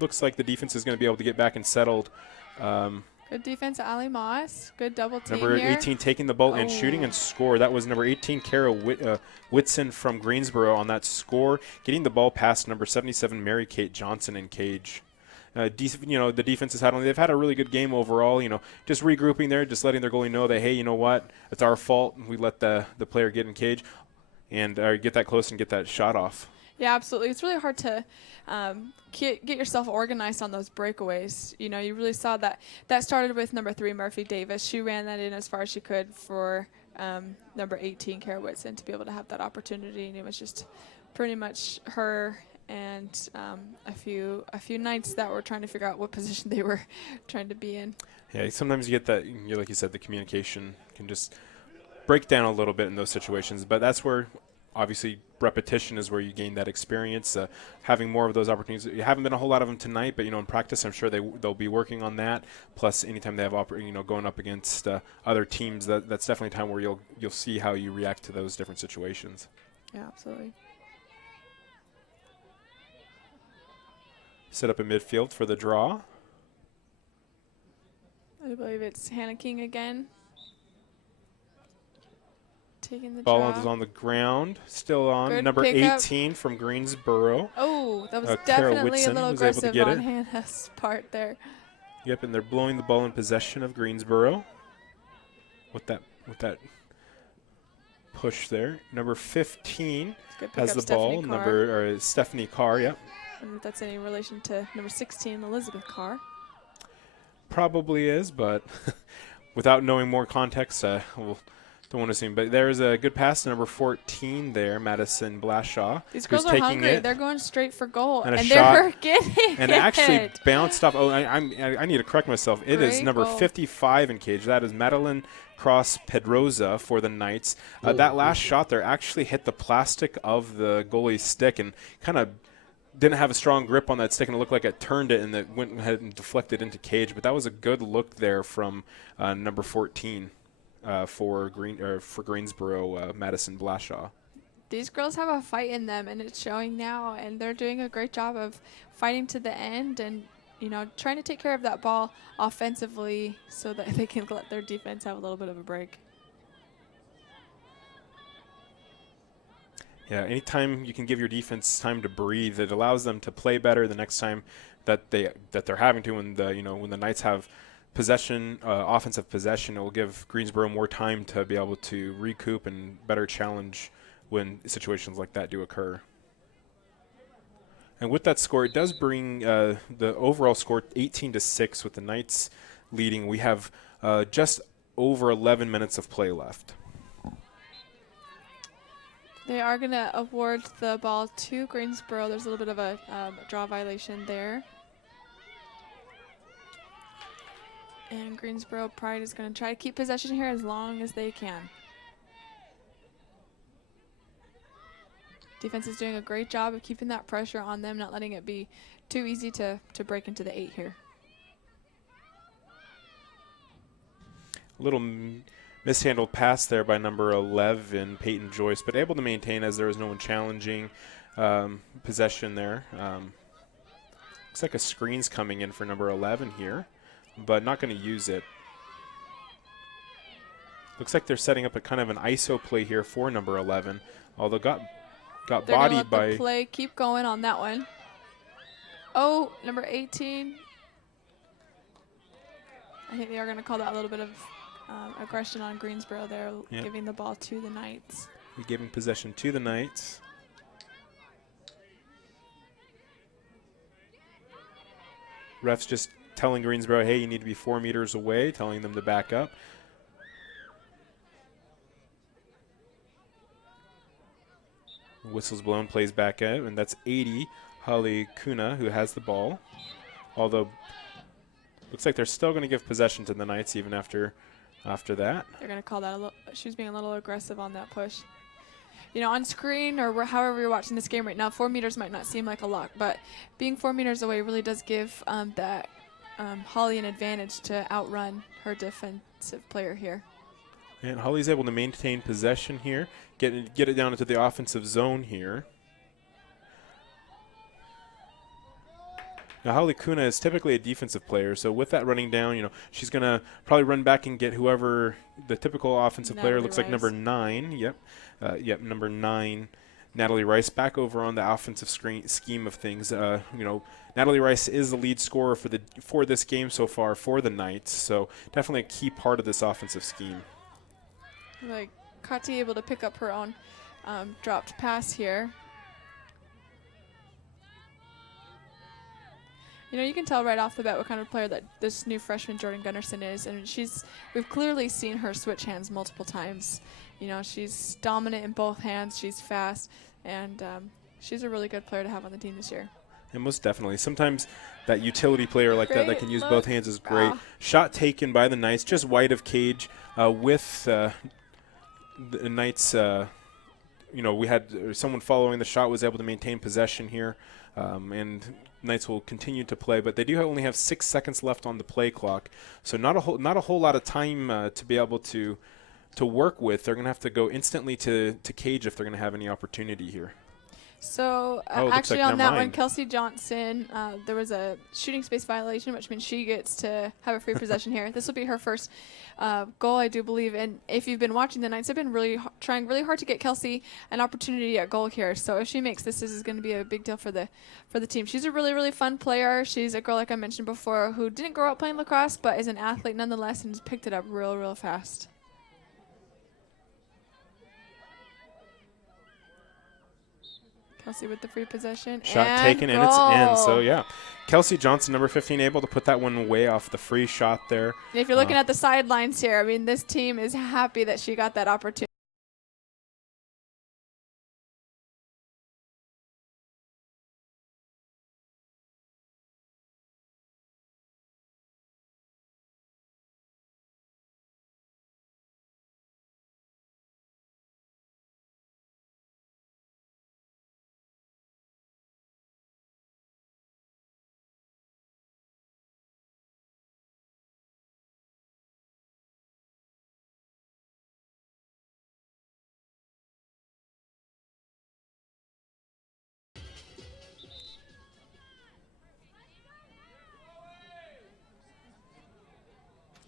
looks like the defense is going to be able to get back and settled. Good defense, Ali Moss. Good double team Number here. 18 taking the ball and shooting and score. That was number 18, Kara Whitson from Greensboro on that score, getting the ball past number 77, Mary Kate Johnson in cage. You know, the defense has they've had a really good game overall. You know, just regrouping there, just letting their goalie know that, hey, you know what, it's our fault. We let the player get in cage and get that close and get that shot off. Yeah, absolutely. It's really hard to get yourself organized on those breakaways. You know, you really saw that started with number 3, Murphy Davis. She ran that in as far as she could for number 18, Kara Whitson, to be able to have that opportunity. And it was just pretty much her and a few Knights that were trying to figure out what position they were trying to be in. Yeah, sometimes you get that, like you said, the communication can just break down a little bit in those situations. But that's where, obviously, repetition is where you gain that experience. Having more of those opportunities. You haven't been a whole lot of them tonight, but, you know, in practice, I'm sure they'll be working on that. Plus, anytime they have, going up against other teams, that's definitely a time where you'll see how you react to those different situations. Yeah, absolutely. Set up in midfield for the draw. I believe it's Hannah King again. Taking the Ball drop. is on the ground, still on. Good Number pickup. 18 from Greensboro. Oh, that was Carol definitely a Whitson little was able to aggressive get on it. Hannah's part there. Yep, and they're blowing the ball in possession of Greensboro with that push there. Number 15 Good has pickup, the ball. Stephanie Carr. Stephanie Carr, yep. I don't know if that's any relation to number 16, Elizabeth Carr. Probably is, but without knowing more context, we'll don't want to assume. But there's a good pass to number 14 there, Madison Blashaw. These girls are hungry. They're going straight for goal, and they're getting and it. actually bounced off. Oh, I need to correct myself. It is Great number goal. 55 in cage. That is Madeline Cross Pedroza for the Knights. That last shot there actually hit the plastic of the goalie's stick and kind of didn't have a strong grip on that stick, and it looked like it turned it and it went ahead and deflected into cage. But that was a good look there from number 14 for Greensboro, Madison Blashaw. These girls have a fight in them, and it's showing now, and they're doing a great job of fighting to the end and, you know, trying to take care of that ball offensively so that they can let their defense have a little bit of a break. Yeah, anytime you can give your defense time to breathe, it allows them to play better the next time that they're having to. When the Knights have possession, offensive possession, it will give Greensboro more time to be able to recoup and better challenge when situations like that do occur. And with that score, it does bring the overall score 18-6 with the Knights leading. We have just over 11 minutes of play left. They are going to award the ball to Greensboro. There's a little bit of a draw violation there. And Greensboro Pride is going to try to keep possession here as long as they can. Defense is doing a great job of keeping that pressure on them, not letting it be too easy to break into the 8 here. A little mishandled pass there by number 11, Peyton Joyce, but able to maintain as there was no one challenging possession there. Looks like a screen's coming in for number 11 here, but not going to use it. Looks like they're setting up a kind of an ISO play here for number 11, although got bodied by. The play keep going on that one. Oh, number 18. I think they are going to call that a little bit of aggression on Greensboro there, yep. Giving the ball to the Knights. Giving possession to the Knights. Refs just telling Greensboro, hey, you need to be 4 meters away, telling them to back up. Whistle's blown, plays back out, and that's 80, Holly Kuna, who has the ball. Although, looks like they're still going to give possession to the Knights even after that. They're going to call that a little, she's being a little aggressive on that push. You know, on screen or however you're watching this game right now, 4 meters might not seem like a lot, but being 4 meters away really does give Holly an advantage to outrun her defensive player here. And Holly's able to maintain possession here, get it down into the offensive zone here. Now, Holly Kuna is typically a defensive player, so with that running down, you know, she's going to probably run back and get whoever the typical offensive player looks like number 9. Yep, number 9, Natalie Rice, back over on the offensive scheme of things. You know, Natalie Rice is the lead scorer for this game so far for the Knights, so definitely a key part of this offensive scheme. Like Kati able to pick up her own dropped pass here. You know, you can tell right off the bat what kind of player that this new freshman Jordan Gunnarsson is, and we've clearly seen her switch hands multiple times. You know, she's dominant in both hands, she's fast, and she's a really good player to have on the team this year. And most definitely. Sometimes that utility player like that can use both hands is great. Wow. Shot taken by the Knights, just wide of cage with the Knights. You know, we had someone following the shot was able to maintain possession here, and Knights will continue to play, but they do only have 6 seconds left on the play clock, so not a whole lot of time to be able to work with. They're going to have to go instantly to cage if they're going to have any opportunity here. So Oh, it looks actually like on never that one, mind. Kelsey Johnson, there was a shooting space violation, which means she gets to have a free possession here. This will be her first goal, I do believe. And if you've been watching, the Knights have been really trying really hard to get Kelsey an opportunity at goal here. So if she makes this is going to be a big deal for the team. She's a really, really fun player. She's a girl, like I mentioned before, who didn't grow up playing lacrosse, but is an athlete nonetheless and has picked it up real, real fast. Kelsey with the free possession. Shot and taken, and it's in. So, goal. yeah. Kelsey Johnson, number 15, able to put that one way off the free shot there. And if you're looking at the sidelines here, I mean, this team is happy that she got that opportunity.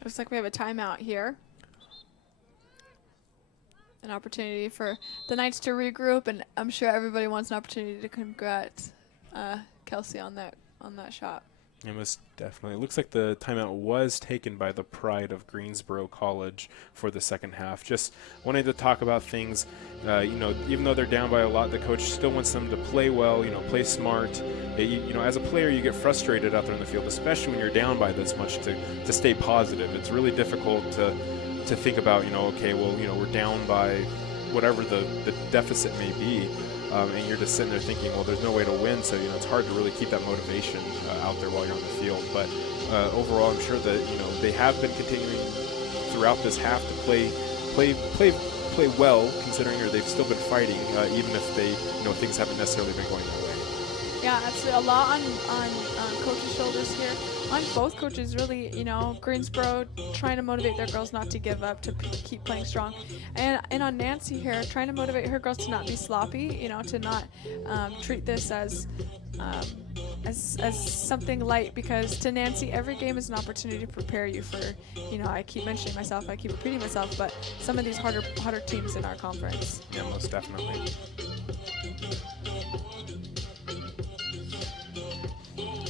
Looks like we have a timeout here. An opportunity for the Knights to regroup, and I'm sure everybody wants an opportunity to congrat Kelsey on that shot. It was definitely. It looks like the timeout was taken by the Pride of Greensboro College for the second half. Just wanted to talk about things. Even though they're down by a lot, the coach still wants them to play well. Play smart. As a player, you get frustrated out there in the field, especially when you're down by this much. To stay positive, it's really difficult to think about. We're down by whatever the deficit may be. And you're just sitting there thinking, well, there's no way to win, so it's hard to really keep that motivation out there while you're on the field. But overall, I'm sure that they have been continuing throughout this half to play well, considering they've still been fighting, even if things haven't necessarily been going their way. Yeah, absolutely. A lot on coaches' shoulders here. On both coaches, really, Greensboro trying to motivate their girls not to give up, to keep playing strong. And on Nancy here, trying to motivate her girls to not be sloppy, to not treat this as something light, because to Nancy, every game is an opportunity to prepare you for, I keep mentioning myself, I keep repeating myself, but some of these harder teams in our conference. Yeah, most definitely.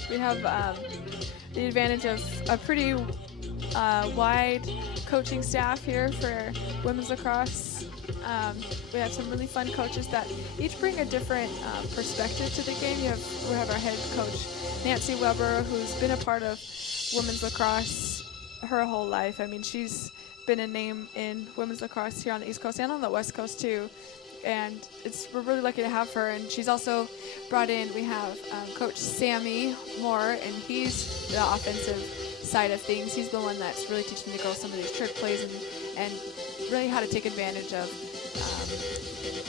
We have the advantage of a pretty wide coaching staff here for women's lacrosse. We have some really fun coaches that each bring a different perspective to the game. We have our head coach, Nancy Weber, who's been a part of women's lacrosse her whole life. I mean, she's been a name in women's lacrosse here on the East Coast and on the West Coast too. And we're really lucky to have her. And she's also brought in, we have Coach Sammy Moore, and he's the offensive side of things. He's the one that's really teaching the girls some of these trick plays and really how to take advantage of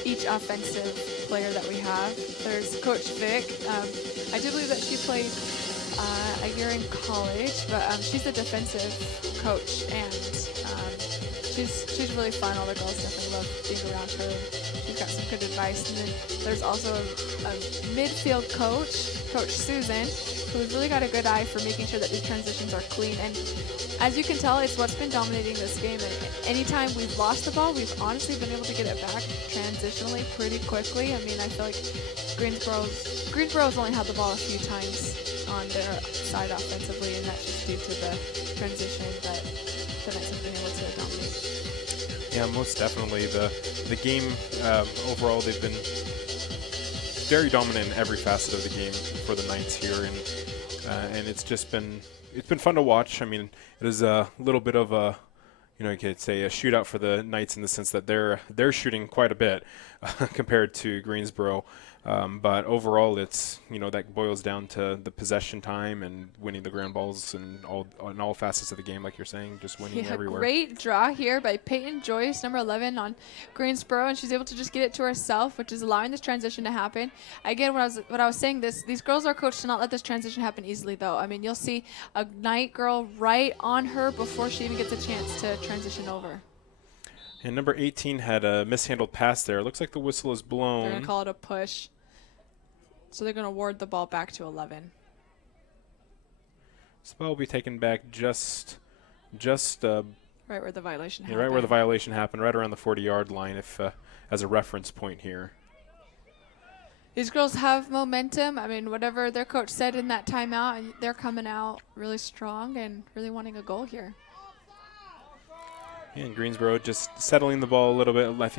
each offensive player that we have. There's Coach Vic. I do believe that she played a year in college, but she's a defensive coach, and she's really fun. All the girls definitely love being around her. She's got some good advice. And then there's also a midfield coach, Coach Susan, who's really got a good eye for making sure that these transitions are clean. And as you can tell, it's what's been dominating this game. And anytime we've lost the ball, we've honestly been able to get it back transitionally pretty quickly. I mean, I feel like Greensboro's only had the ball a few times on their side offensively, and that's just due to the transition that the Knights have been able to dominate. Yeah, most definitely. The game overall, they've been very dominant in every facet of the game for the Knights here, and it's been fun to watch. I mean, it is a little bit of a, you could say a shootout for the Knights in the sense that they're shooting quite a bit compared to Greensboro. But overall, it's that boils down to the possession time and winning the ground balls and all facets of the game, like you're saying, just winning everywhere. Great draw here by Peyton Joyce, number 11 on Greensboro, and she's able to just get it to herself, which is allowing this transition to happen. Again, what I was saying, these girls are coached to not let this transition happen easily, though. I mean, you'll see a Knight girl right on her before she even gets a chance to transition over. And number 18 had a mishandled pass there. It looks like the whistle is blown. They're going to call it a push. So they're going to award the ball back to 11. This ball will be taken back just Right where the violation yeah, happened. right where the violation happened, right around the 40-yard line, if as a reference point here. These girls have momentum. I mean, whatever their coach said in that timeout, and they're coming out really strong and really wanting a goal here. Yeah, and Greensboro just settling the ball a little bit. I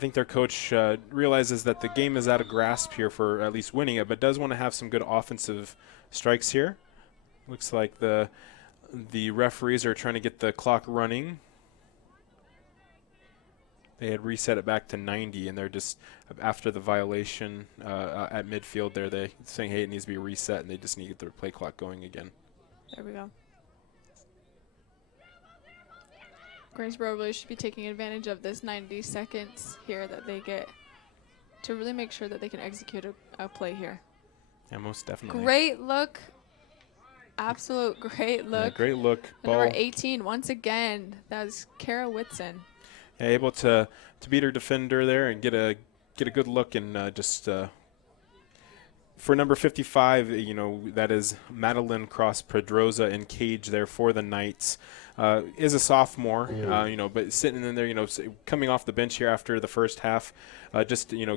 think their coach realizes that the game is out of grasp here for at least winning it, but does want to have some good offensive strikes here. Looks like the referees are trying to get the clock running. They had reset it back to 90, and they're just, after the violation at midfield there, they're saying, hey, it needs to be reset, and they just need to get their play clock going again. There we go. Greensboro really should be taking advantage of this 90 seconds here that they get to really make sure that they can execute a play here. Yeah, most definitely. Great look. Absolute great look. Yeah, great look. Number 18, once again, that was Kara Whitson. Yeah, able to beat her defender there and get a good look and for number 55, that is Madeline Cross-Pedroza in cage there for the Knights. Is a sophomore, but sitting in there, coming off the bench here after the first half,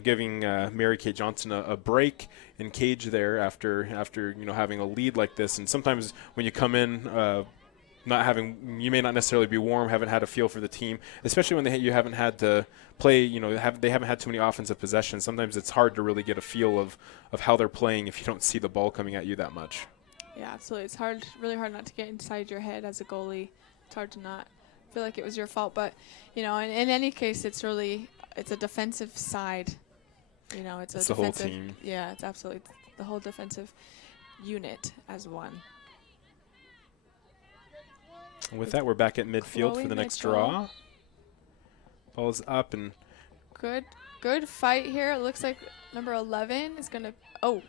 giving Mary Kay Johnson a break in cage there after having a lead like this. And sometimes when you come in, you may not necessarily be warm, haven't had a feel for the team, especially when you haven't had to play, they haven't had too many offensive possessions. Sometimes it's hard to really get a feel of how they're playing if you don't see the ball coming at you that much. Yeah, absolutely. It's really hard not to get inside your head as a goalie. It's hard to not feel like it was your fault, but in any case, it's a defensive side. It's the whole team. Yeah, it's absolutely the whole defensive unit as one. And with that, we're back at midfield for the next draw. Ball is up and good fight here. It looks like number 11 is gonna. Oh,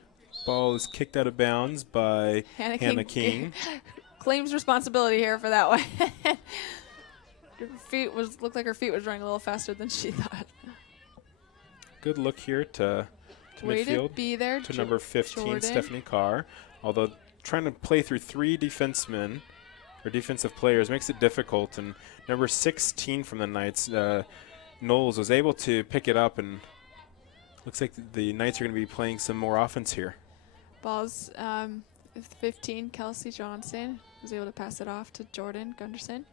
ball is kicked out of bounds by Hannah King. Claims responsibility here for that one. Looked like her feet was running a little faster than she thought. Good look here to midfield. To be there, to number 15, Jordan. Stephanie Carr. Although trying to play through three defensemen or defensive players makes it difficult. And number 16 from the Knights, Knowles, was able to pick it up, and looks like the Knights are going to be playing some more offense here. Ball's 15, Kelsey Johnson was able to pass it off to Jordan Gunderson.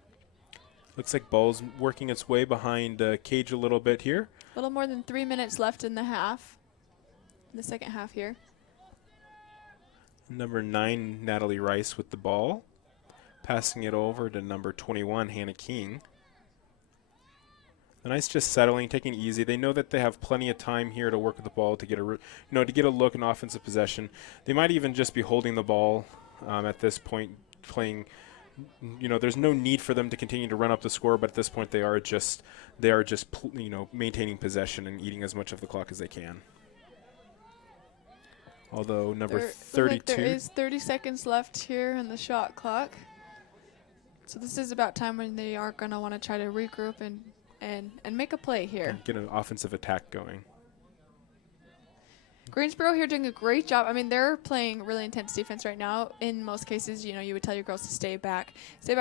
Looks like ball's working its way behind Cage a little bit here. A little more than 3 minutes left in the second half here. Number 9, Natalie Rice with the ball. Passing it over to number 21, Hannah King. The Knights just settling, taking it easy. They know that they have plenty of time here to work with the ball, to get a look in offensive possession. They might even just be holding the ball at this point, playing. There's no need for them to continue to run up the score, but at this point they are just maintaining possession and eating as much of the clock as they can. Although number 32. There is 30 seconds left here in the shot clock. So this is about time when they are going to want to try to regroup and make a play here. Get an offensive attack going. Greensboro here doing a great job. I mean, they're playing really intense defense right now. In most cases, you would tell your girls to stay back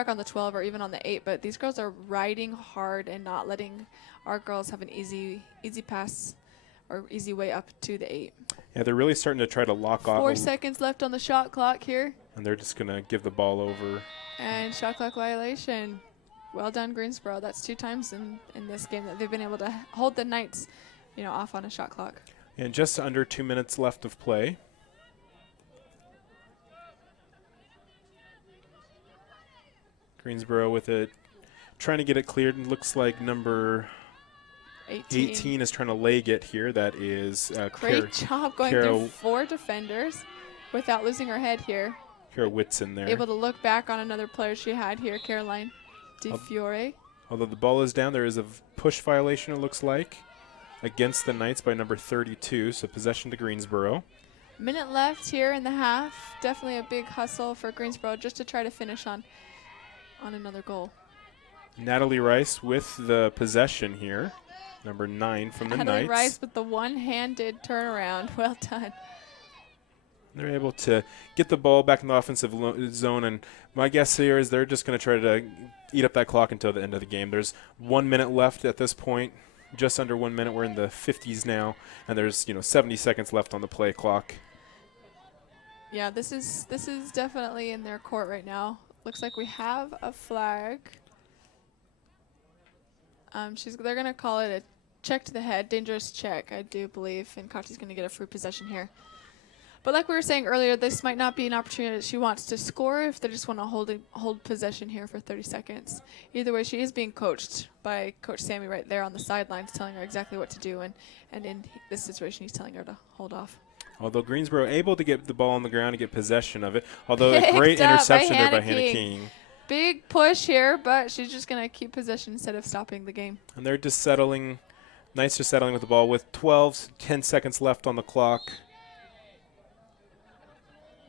on the 12 or even on the 8, but these girls are riding hard and not letting our girls have an easy pass or easy way up to the 8. Yeah, they're really starting to try to lock off. 4 seconds left on the shot clock here. And they're just going to give the ball over. And shot clock violation. Well done, Greensboro. That's 2 times in this game that they've been able to hold the Knights, off on a shot clock. And just under 2 minutes left of play. Greensboro with it, trying to get it cleared. And looks like number 18 is trying to leg it here. That is great job going through 4 defenders without losing her head here. Kara Whitson there. Able to look back on another player she had here, Caroline DeFiore. Although the ball is down, there is a push violation, it looks like, against the Knights by number 32, so possession to Greensboro. Minute left here in the half. Definitely a big hustle for Greensboro just to try to finish on another goal. Natalie Rice with the possession here, number 9 from the Knights. Natalie Rice with the one-handed turnaround. Well done. They're able to get the ball back in the offensive zone, and my guess here is they're just going to try to eat up that clock until the end of the game. There's 1 minute left at this point, just under 1 minute. We're in the 50s now, and there's 70 seconds left on the play clock. Yeah, this is definitely in their court right now. Looks like we have a flag. They're gonna call it a check to the head, dangerous check, I do believe, and Kachi's gonna get a free possession here. But like we were saying earlier, this might not be an opportunity that she wants to score if they just want to hold possession here for 30 seconds. Either way, she is being coached by Coach Sammy right there on the sidelines, telling her exactly what to do, and in this situation, he's telling her to hold off. Although Greensboro able to get the ball on the ground and get possession of it. Although a great interception there by Hannah King. Big push here, but she's just going to keep possession instead of stopping the game. And they're just settling, nice just settling with the ball with 10 seconds left on the clock.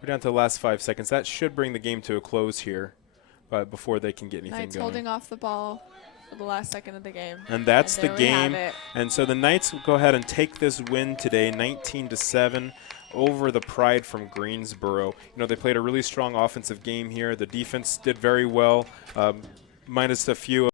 We're down to the last 5 seconds. That should bring the game to a close here before they can get anything Knights going. holding off the ball for the last second of the game. And that's and the game. And so the Knights will go ahead and take this win today, 19-7. Over the Pride from Greensboro. They played a really strong offensive game here. The defense did very well, minus a few